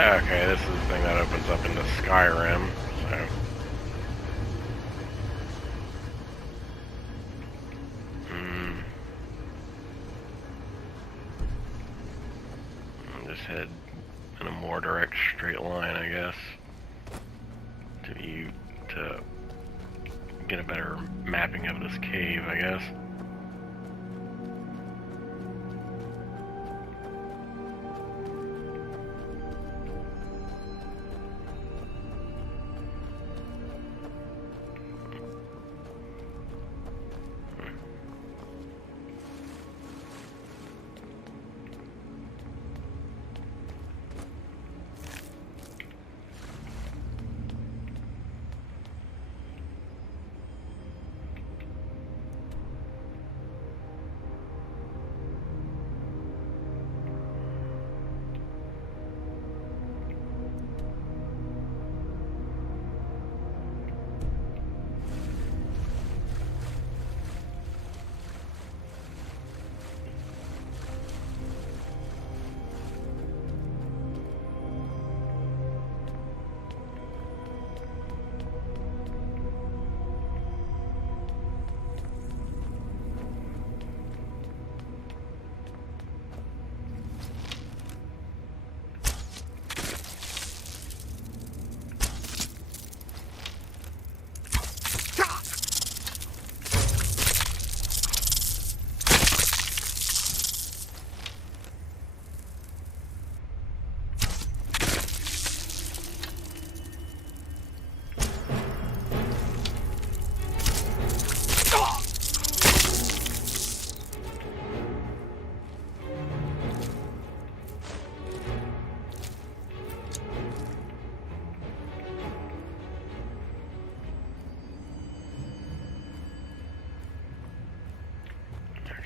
Okay, this is the thing that opens up into Skyrim, so. just head in a more direct straight line, I guess, to get a better mapping of this cave, I guess.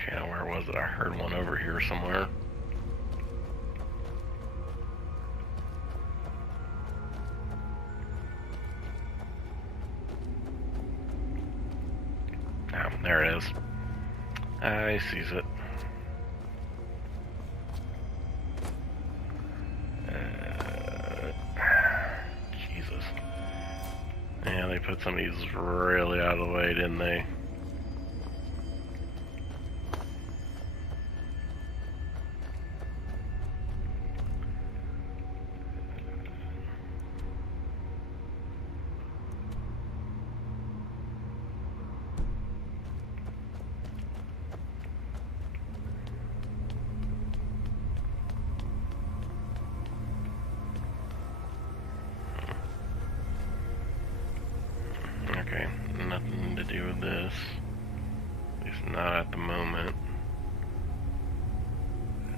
Okay, now where was it? I heard one over here somewhere. Oh, there it is. I sees it. Jesus. Yeah, they put some of these really out of the way, didn't they? Okay, nothing to do with this. At least not at the moment.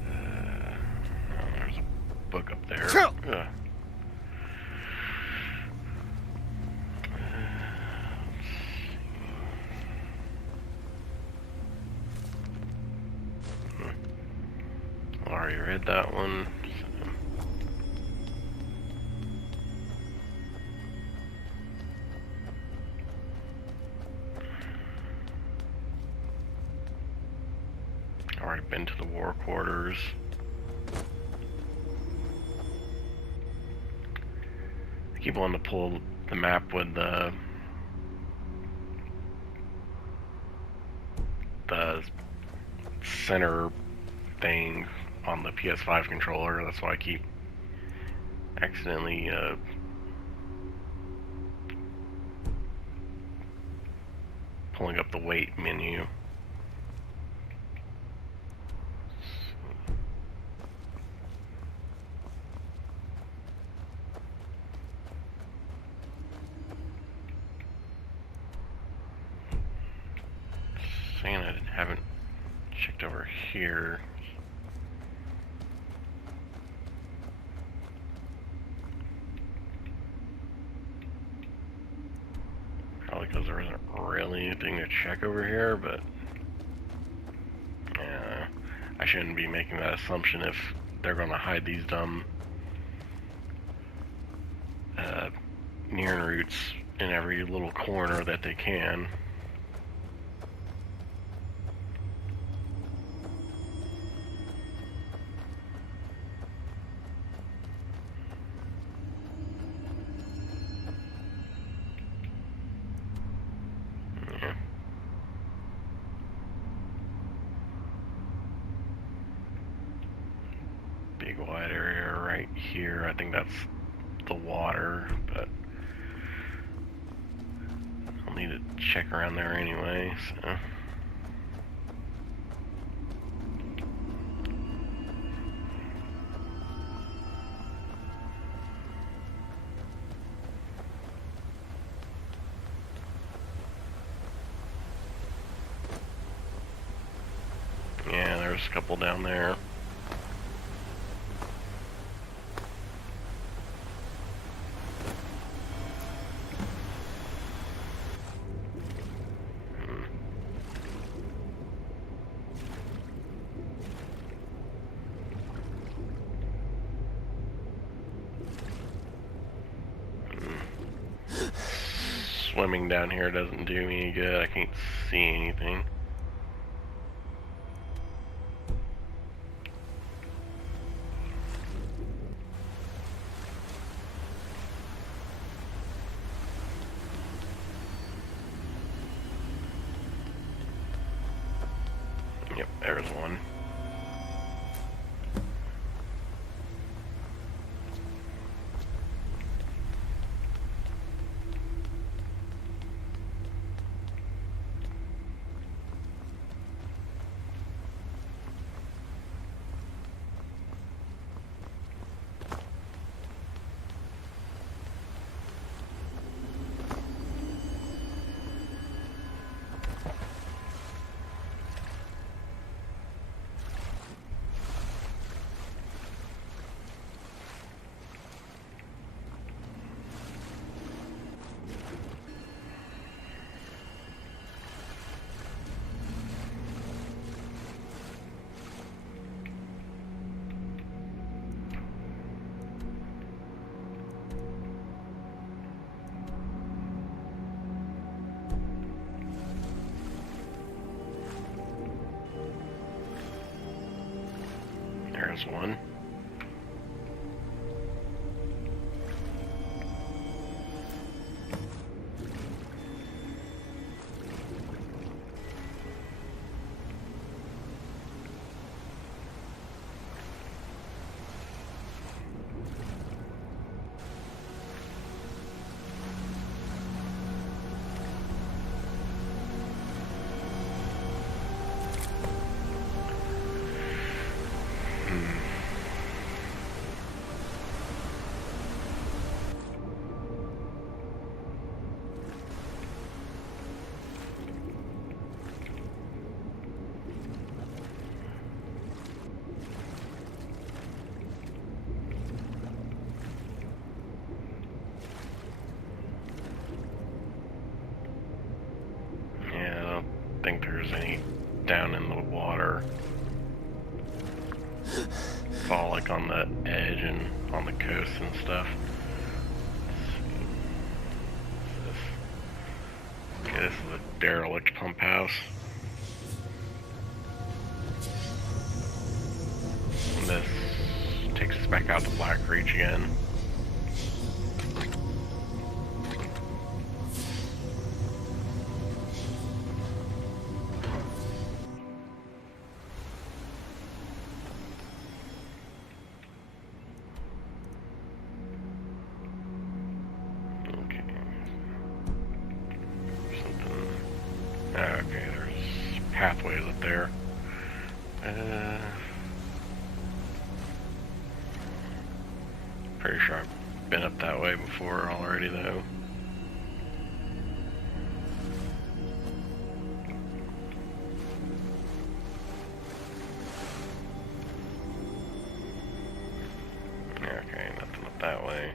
Oh, there's a book up there. Ugh. Already read that one. Already been to the war quarters. I keep wanting to pull the map with the center thing on the PS5 controller. That's why I keep accidentally pulling up the wait menu. Saying I haven't checked over here. Probably because there isn't really anything to check over here, but yeah, I shouldn't be making that assumption if they're going to hide these dumb Nirnroots in every little corner that they can. big wide area right here. I think that's the water, but I'll need to check around there anyway, so. Yeah, there's a couple down there. Swimming down here doesn't do me any good. I can't see anything. Yep, there's one. There's one. I don't think there's any down in the water. It's all like on the edge and on the coast and stuff. Okay, this is a derelict pump house. And this takes us back out to Blackreach again. Okay, there's pathways up there. Pretty sure I've been up that way before already, though. Okay, nothing up that way.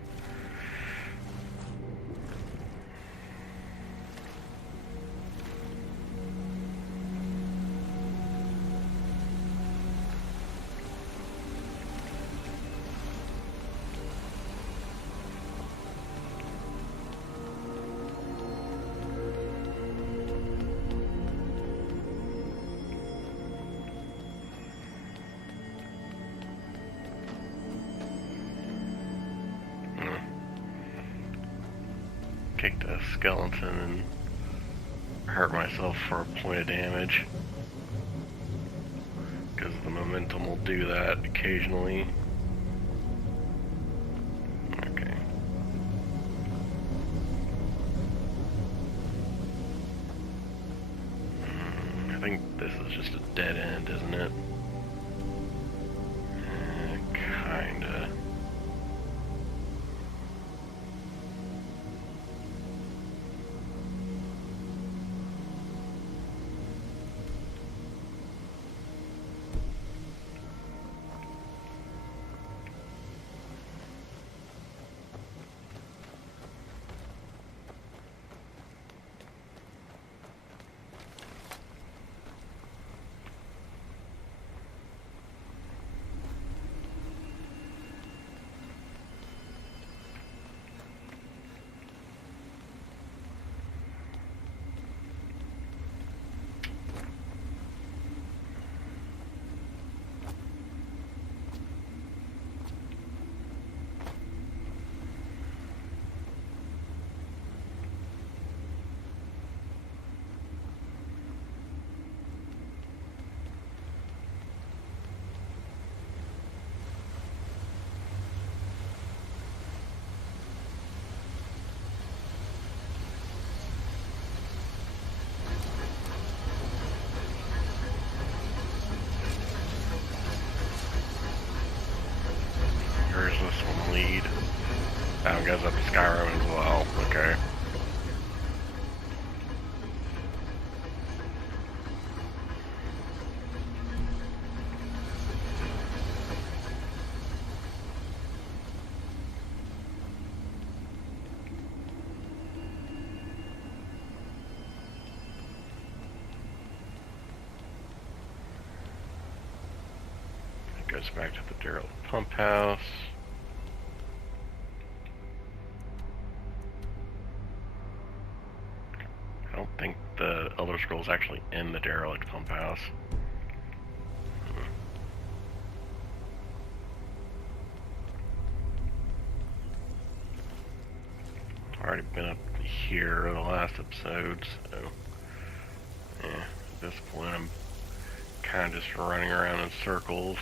Kicked a skeleton and hurt myself for a point of damage. Because the momentum will do that occasionally. It's just a dead end, isn't it? Kinda. Where's this one lead? That one goes up to Skyrim as well. Okay. It goes back to the derelict pump house. I don't think the Elder Scroll's actually in the derelict pump house. Already been up here in the last episode, so yeah, at this point I'm kind of just running around in circles.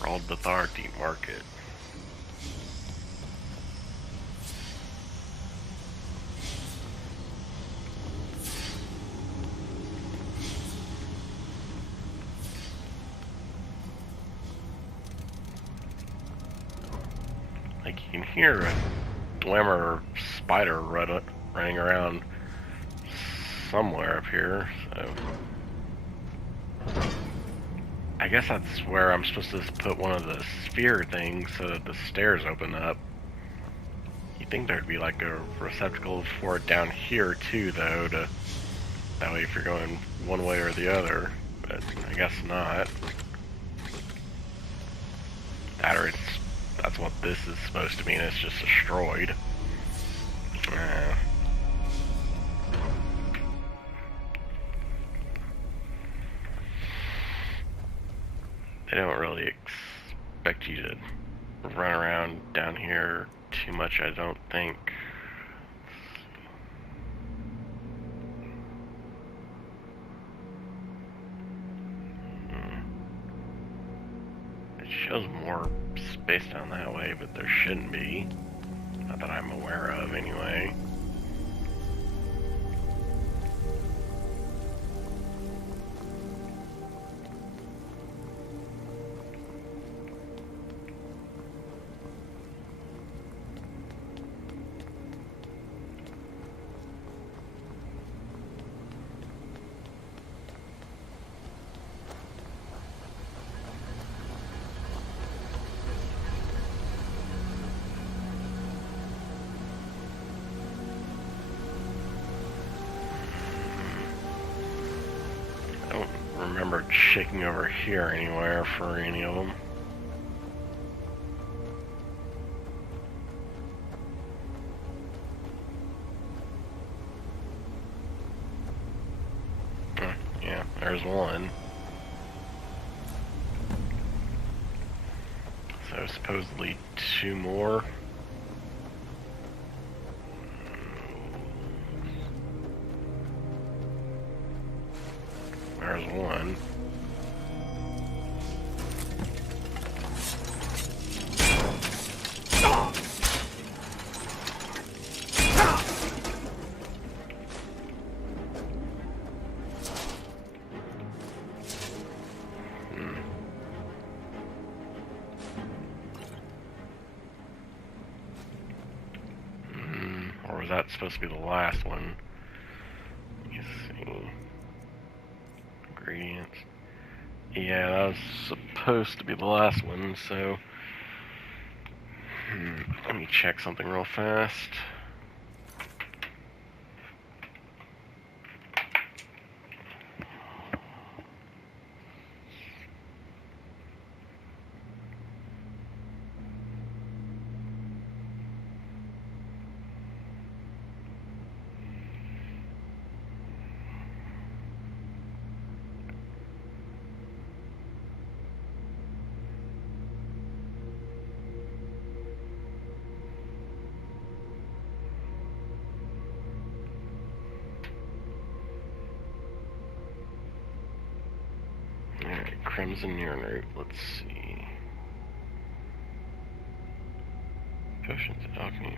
Rald Authority Market. Like you can hear a dwemer spider running around somewhere up here, so I guess that's where I'm supposed to put one of the sphere things so that the stairs open up. You'd think there'd be like a receptacle for it down here too, though, that way if you're going one way or the other, but I guess not. That or that's what this is supposed to mean, it's just destroyed. They don't really expect you to run around down here too much, I don't think. It shows more space down that way, but there shouldn't be. Not that I'm aware of, anyway. Remember checking over here anywhere for any of them. Yeah, there's one. So supposedly two more. Where one. Or was that supposed to be the last one? Let me see. Ingredients. Yeah, that was supposed to be the last one, so... let me check something real fast. Alright, Crimson Nirnroot, let's see. Potions of alchemy.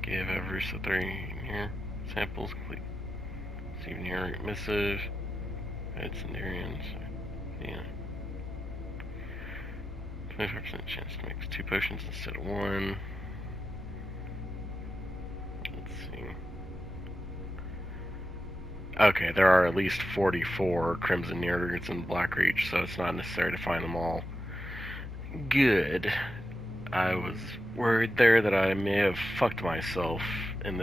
Give Eversa 3 near samples complete. Receive Nirnroot missive. It's Nerians. Yeah. 25% chance to make 2 potions instead of 1. Let's see. Okay, there are at least 44 Crimson Nirnroots in Blackreach, so it's not necessary to find them all. Good. I was worried there that I may have fucked myself in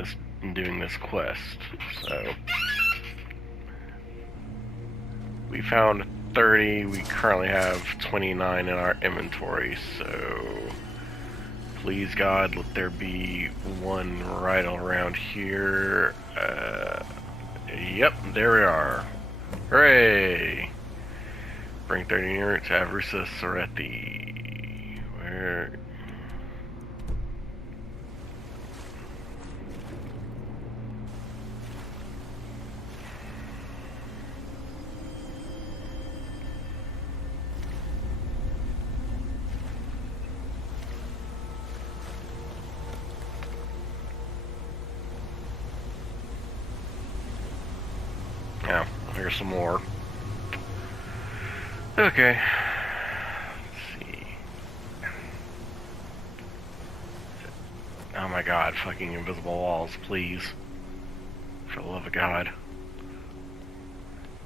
doing this quest. So we found 30. We currently have 29 in our inventory. So please God, let there be one right around here. Yep, there we are. Hooray! Bring 30 near to Aversa Soretti. Where? Yeah, here's some more. Okay. Let's see. Oh my god, fucking invisible walls, please. For the love of God.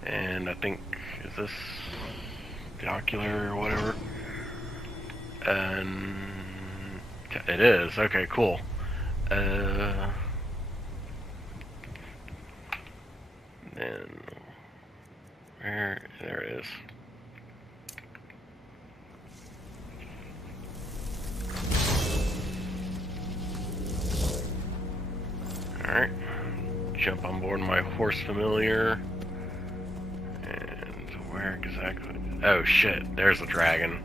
And I think, is this the ocular or whatever? And it is, okay, cool. Then where? There it is. Alright. Jump on board my horse familiar. And where exactly? Oh shit, there's a dragon.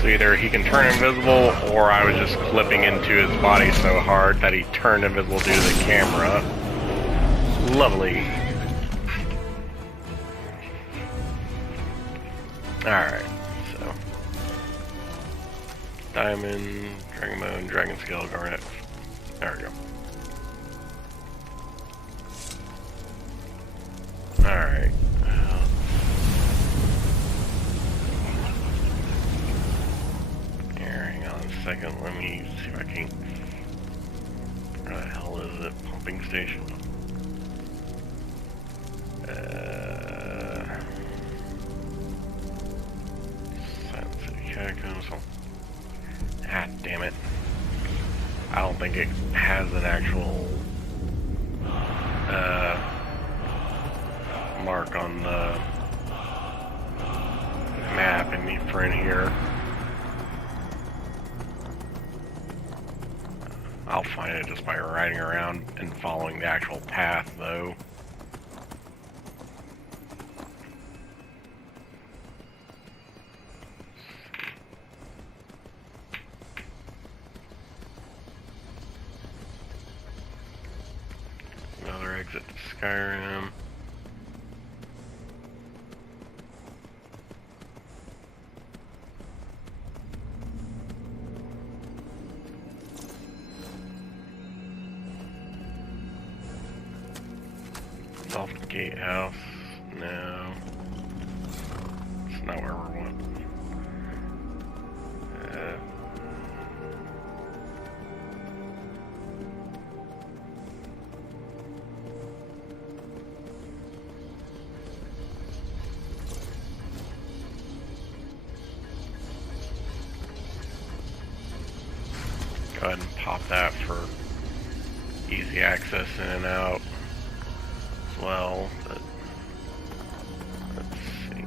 So either he can turn invisible, or I was just clipping into his body so hard that he turned invisible due to the camera. Lovely. Alright, so Diamond, Dragon Bone, Dragon Scale, Garnet. There we go. Alright. Here, hang on a second. Let me see if I can. Where the hell is it? Pumping station. Silent City Catacombs. Ah, damn it. I don't think think it has an actual mark on the map in front here. I'll find it just by riding around and following the actual path, though. Another exit to Skyrim. Soft gatehouse. No. It's not where we're going. Go ahead and pop that for easy access in and out as well. But let's see.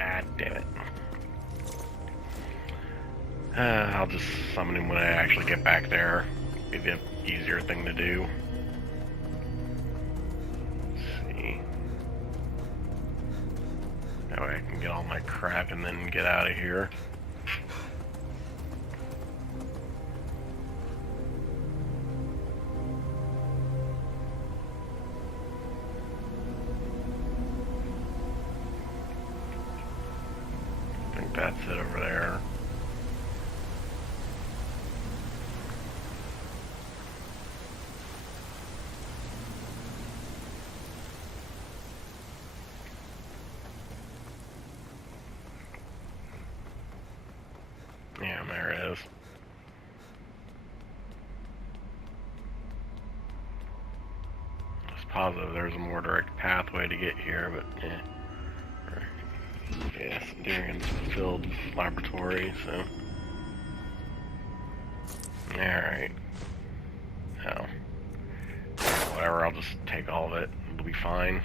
Ah, damn it. I'll just summon him when I actually get back there. Be the easier thing to do. Let's see. That way I can get all my crap and then get out of here. That's it over there. Yeah, there it is. It's positive there's a more direct pathway to get here, but yeah. Yes, Darion's filled laboratory, so. Alright. Oh. Whatever, I'll just take all of it. It'll be fine.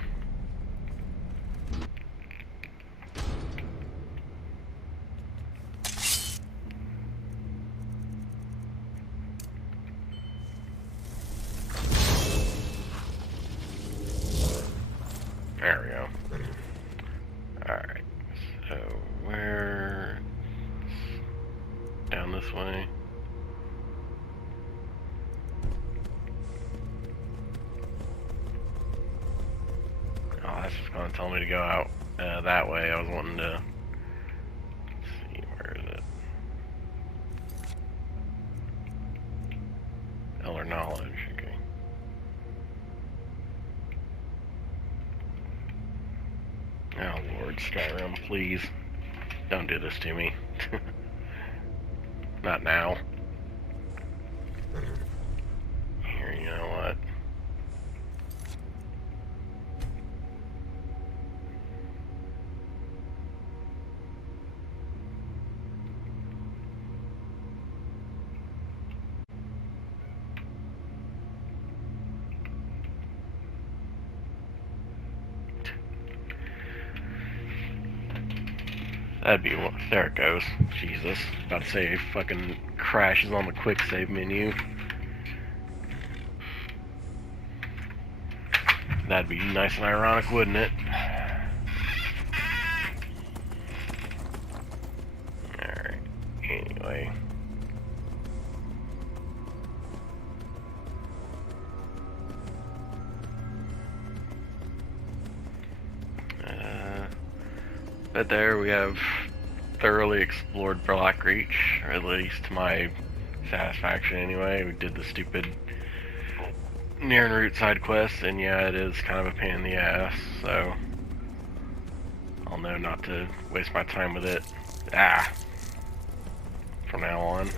There we go. Alright. So, where? Down this way. Oh, that's just gonna tell me to go out that way. I was wanting to. Let's see, where is it? Elder knowledge. Okay. Oh Lord, Skyrim, please. Don't do this to me. Not now. Here, you know what? That'd be one. There it goes. Jesus. About to say it fucking crashes on the quick save menu. That'd be nice and ironic, wouldn't it? Alright. Anyway. But there we have thoroughly explored Blackreach, or at least to my satisfaction anyway. We did the stupid Nirnroot side quest, and yeah, it is kind of a pain in the ass, so I'll know not to waste my time with it. From now on.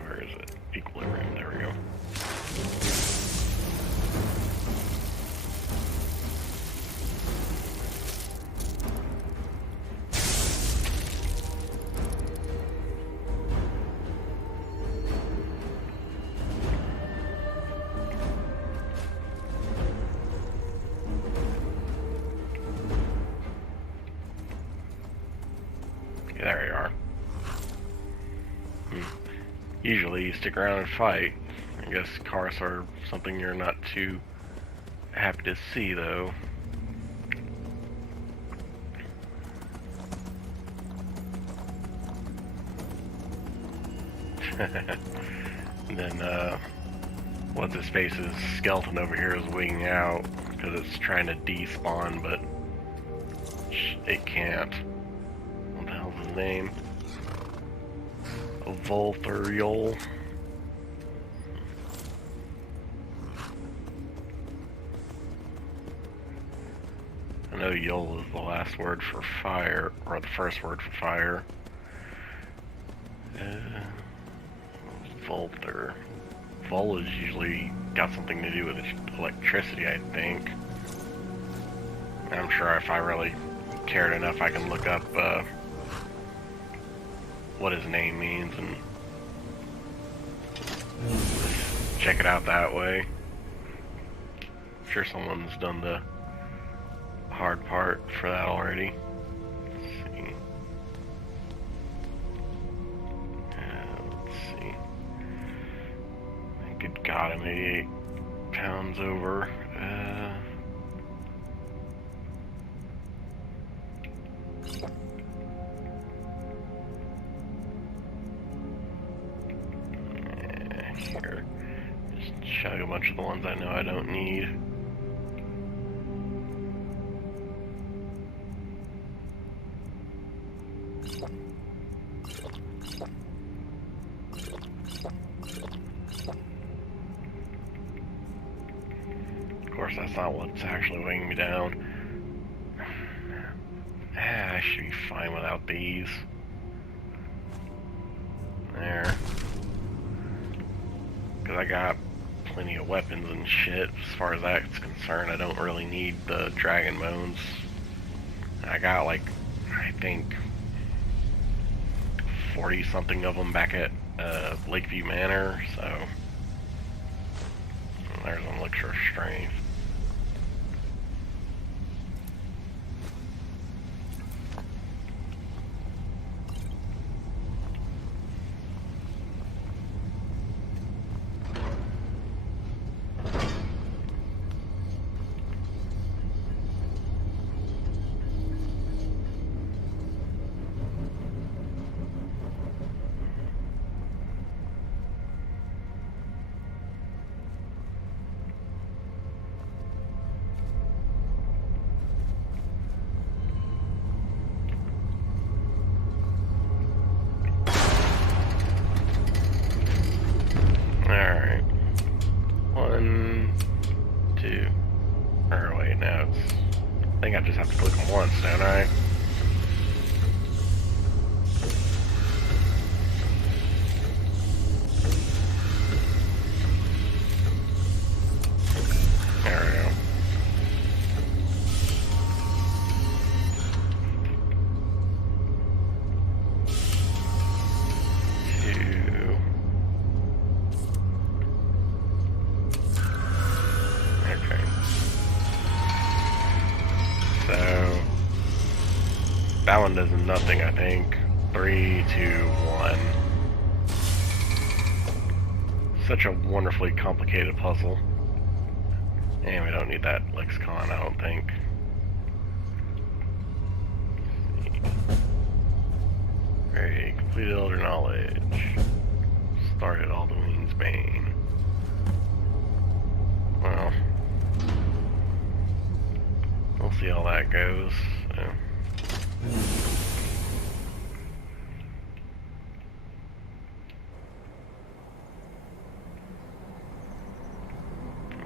Where is it? Equilibrium, there we go. There you are. Usually you stick around and fight. I guess cars are something you're not too happy to see, though. And then, what's his face's skeleton over here is wigging out because it's trying to despawn, but it can't. What the hell's his name? A Volthuriol. I know Yol is the last word for fire, or the first word for fire. Volter. Vol is usually got something to do with electricity, I think. And I'm sure if I really cared enough, I can look up what his name means and check it out that way. I'm sure someone's done the hard part for that already. Let's see. Let's see. Good God, I'm 88 pounds over. Here. Just chug a bunch of the ones I know I don't need. Of course, that's not what's actually weighing me down. I should be fine without these. There. Because I got plenty of weapons and shit. As far as that's concerned, I don't really need the dragon bones. I got like, I think, 40 something of them back at Lakeview Manor, so there's an elixir of strength. Alright. 1, 2. Or wait, no, it's... I think I just have to click them once, don't I? There we go. That one does nothing, I think. 3, 2, 1. Such a wonderfully complicated puzzle. And we don't need that lexicon, I don't think. Very complete elder knowledge. Started Alduin's Bane. Well, we'll see how that goes. So.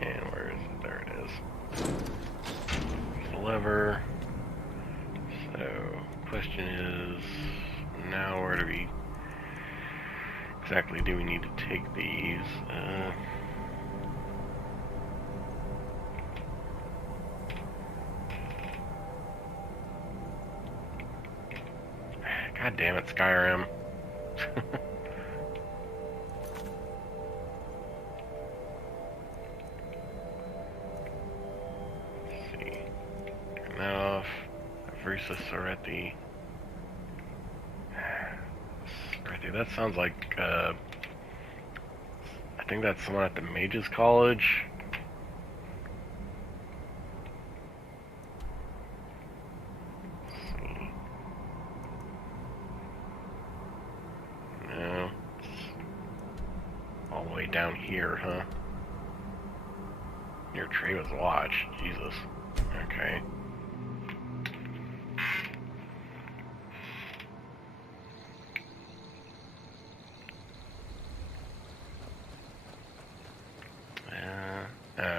And where is it? There it is. There's the lever. So, question is, now where do we exactly do we need to take these? God damn it, Skyrim. Let's see. Turn that off. Versus Sorethi. Sorethi, that sounds like, I think that's someone at the Mages College. No. It's all the way down here, huh? Near Treva's Watch. Jesus. Okay.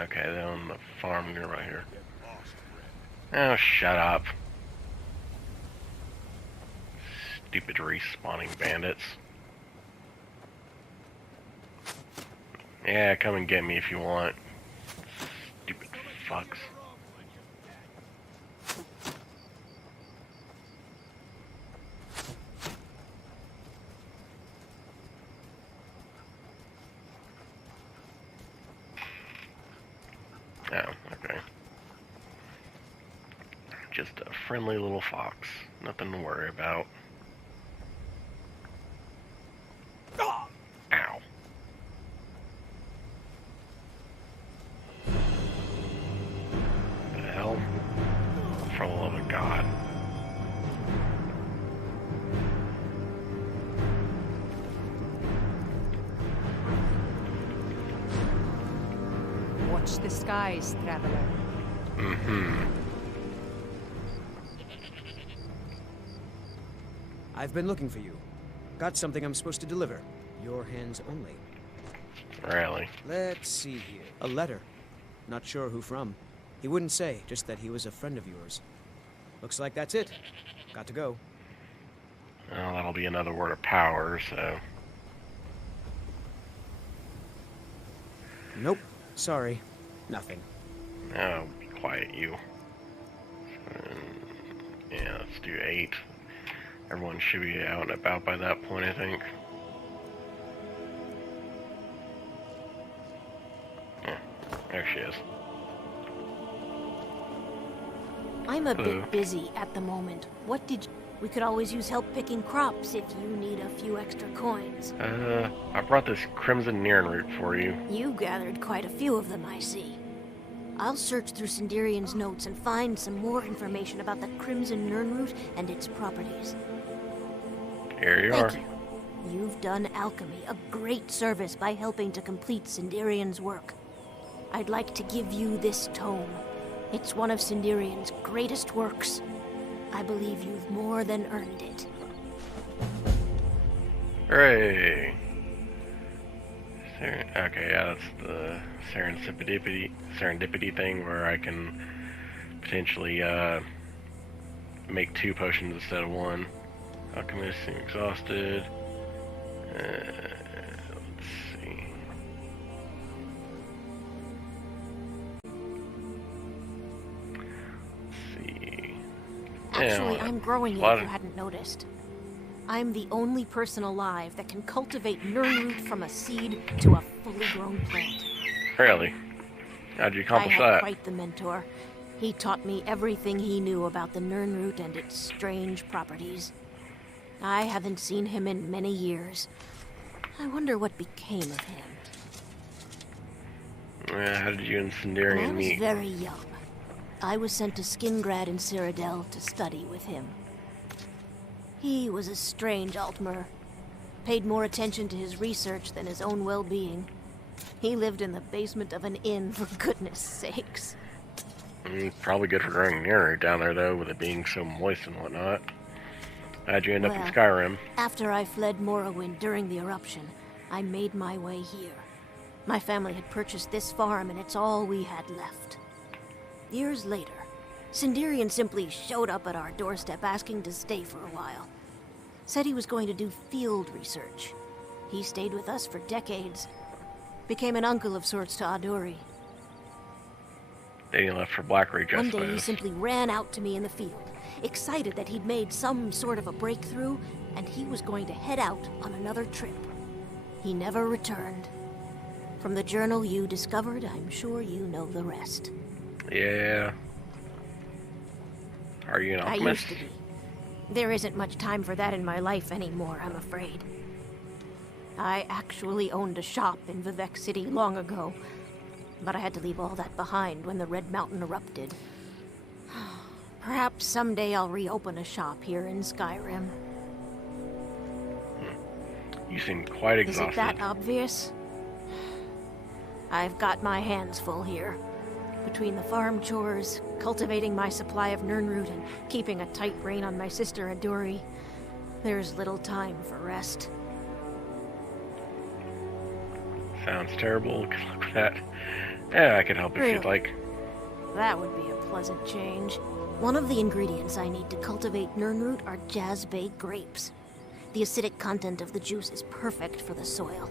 Okay, they're on the farm nearby here. Oh, shut up. Stupid respawning bandits. Yeah, come and get me if you want. Stupid fucks. Oh, okay. Just a friendly little fox. Nothing to worry about. Ow. The hell? For the love of God. Watch the skies, traveler. I've been looking for you. Got something I'm supposed to deliver. Your hands only. Really? Let's see here. A letter. Not sure who from. He wouldn't say, just that he was a friend of yours. Looks like that's it. Got to go. Well, that'll be another word of power, so... Nope. Sorry. Nothing. Oh, be quiet, you. Yeah, let's do 8. Everyone should be out and about by that point, I think. Yeah, there she is. I'm a Hello. bit busy at the moment. What did you... We could always use help picking crops if you need a few extra coins. I brought this crimson Nirnroot for you. You gathered quite a few of them, I see. I'll search through Sindirian's notes and find some more information about the crimson Nirnroot and its properties. Here you are. Thank you. You've done alchemy a great service by helping to complete Sindirian's work. I'd like to give you this tome. It's one of Sindirian's greatest works. I believe you've more than earned it. Hooray! Okay, yeah, that's the serendipity thing where I can potentially make 2 potions instead of 1. Alchemist seem exhausted. Let's see. Actually, Yeah, I'm growing it lot if you hadn't noticed. I'm the only person alive that can cultivate Nirnroot from a seed to a fully grown plant. Really? How'd you accomplish I had that? quite the mentor. He taught me everything he knew about the Nirnroot and its strange properties. I haven't seen him in many years. I wonder what became of him. How did you and When I Sindarian was meet? very young, I was sent to Skingrad in Cyrodiil to study with him. He was a strange Altmer. Paid more attention to his research than his own well-being. He lived in the basement of an inn, for goodness sakes. Probably good for growing Nirnroot down there, though, with it being so moist and whatnot. How'd you end up in Well, Skyrim? After I fled Morrowind during the eruption, I made my way here. My family had purchased this farm, and it's all we had left. Years later, Sinderian simply showed up at our doorstep asking to stay for a while. Said he was going to do field research. He stayed with us for decades. Became an uncle of sorts to Adori. Then he left for Blackreach, I One day he suppose. simply ran out to me in the field, excited that he'd made some sort of a breakthrough, and he was going to head out on another trip. He never returned. From the journal you discovered, I'm sure you know the rest. Yeah. Are you an I alchemist? used to be. There isn't much time for that in my life anymore, I'm afraid. I actually owned a shop in Vivek City long ago, but I had to leave all that behind when the Red Mountain erupted. Perhaps someday I'll reopen a shop here in Skyrim. You seem quite Is exhausted. it that obvious? I've got my hands full here. Between the farm chores, cultivating my supply of Nirnroot, and keeping a tight rein on my sister Adori, there's little time for rest. Sounds terrible. Good luck with that. Yeah, I could help if you'd Really? like. That would be a pleasant change. One of the ingredients I need to cultivate Nirnroot are Jazbay grapes. The acidic content of the juice is perfect for the soil.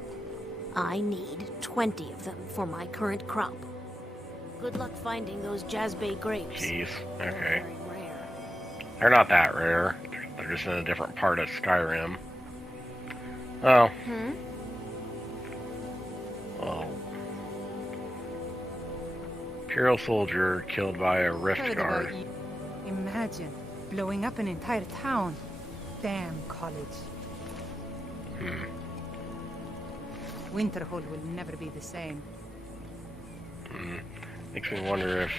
I need 20 of them for my current crop. Good luck finding those Jazbay grapes. Jeez. They're Okay. very rare. They're not that rare. They're just in a different part of Skyrim. Oh. Well. Imperial soldier killed by a rift Heard guard. about you. Imagine blowing up an entire town. Damn college. Winterhold will never be the same. Makes me wonder if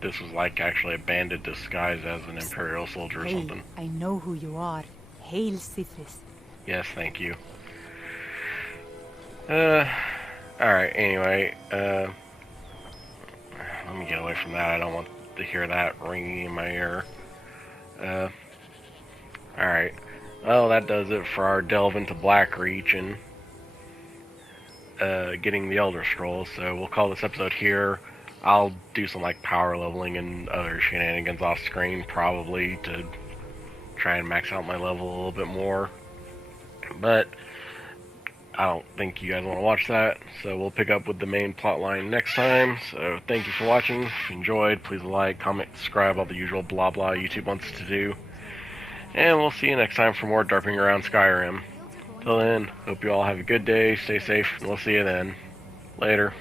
this was like actually a bandit disguised as an Imperial soldier or Hey, something. I know who you are. Hail Sithris. Yes, thank you. Alright, anyway, let me get away from that. I don't want to hear that ringing in my ear. Alright. Well, that does it for our delve into Blackreach and getting the Elder Scrolls, so we'll call this episode here. I'll do some like power leveling and other shenanigans off screen, probably, to try and max out my level a little bit more. But I don't think you guys want to watch that, so we'll pick up with the main plot line next time. So thank you for watching. If you enjoyed, please like, comment, subscribe, all the usual blah blah YouTube wants to do. And we'll see you next time for more Derping around Skyrim. Till then, hope you all have a good day, stay safe, and we'll see you then. Later.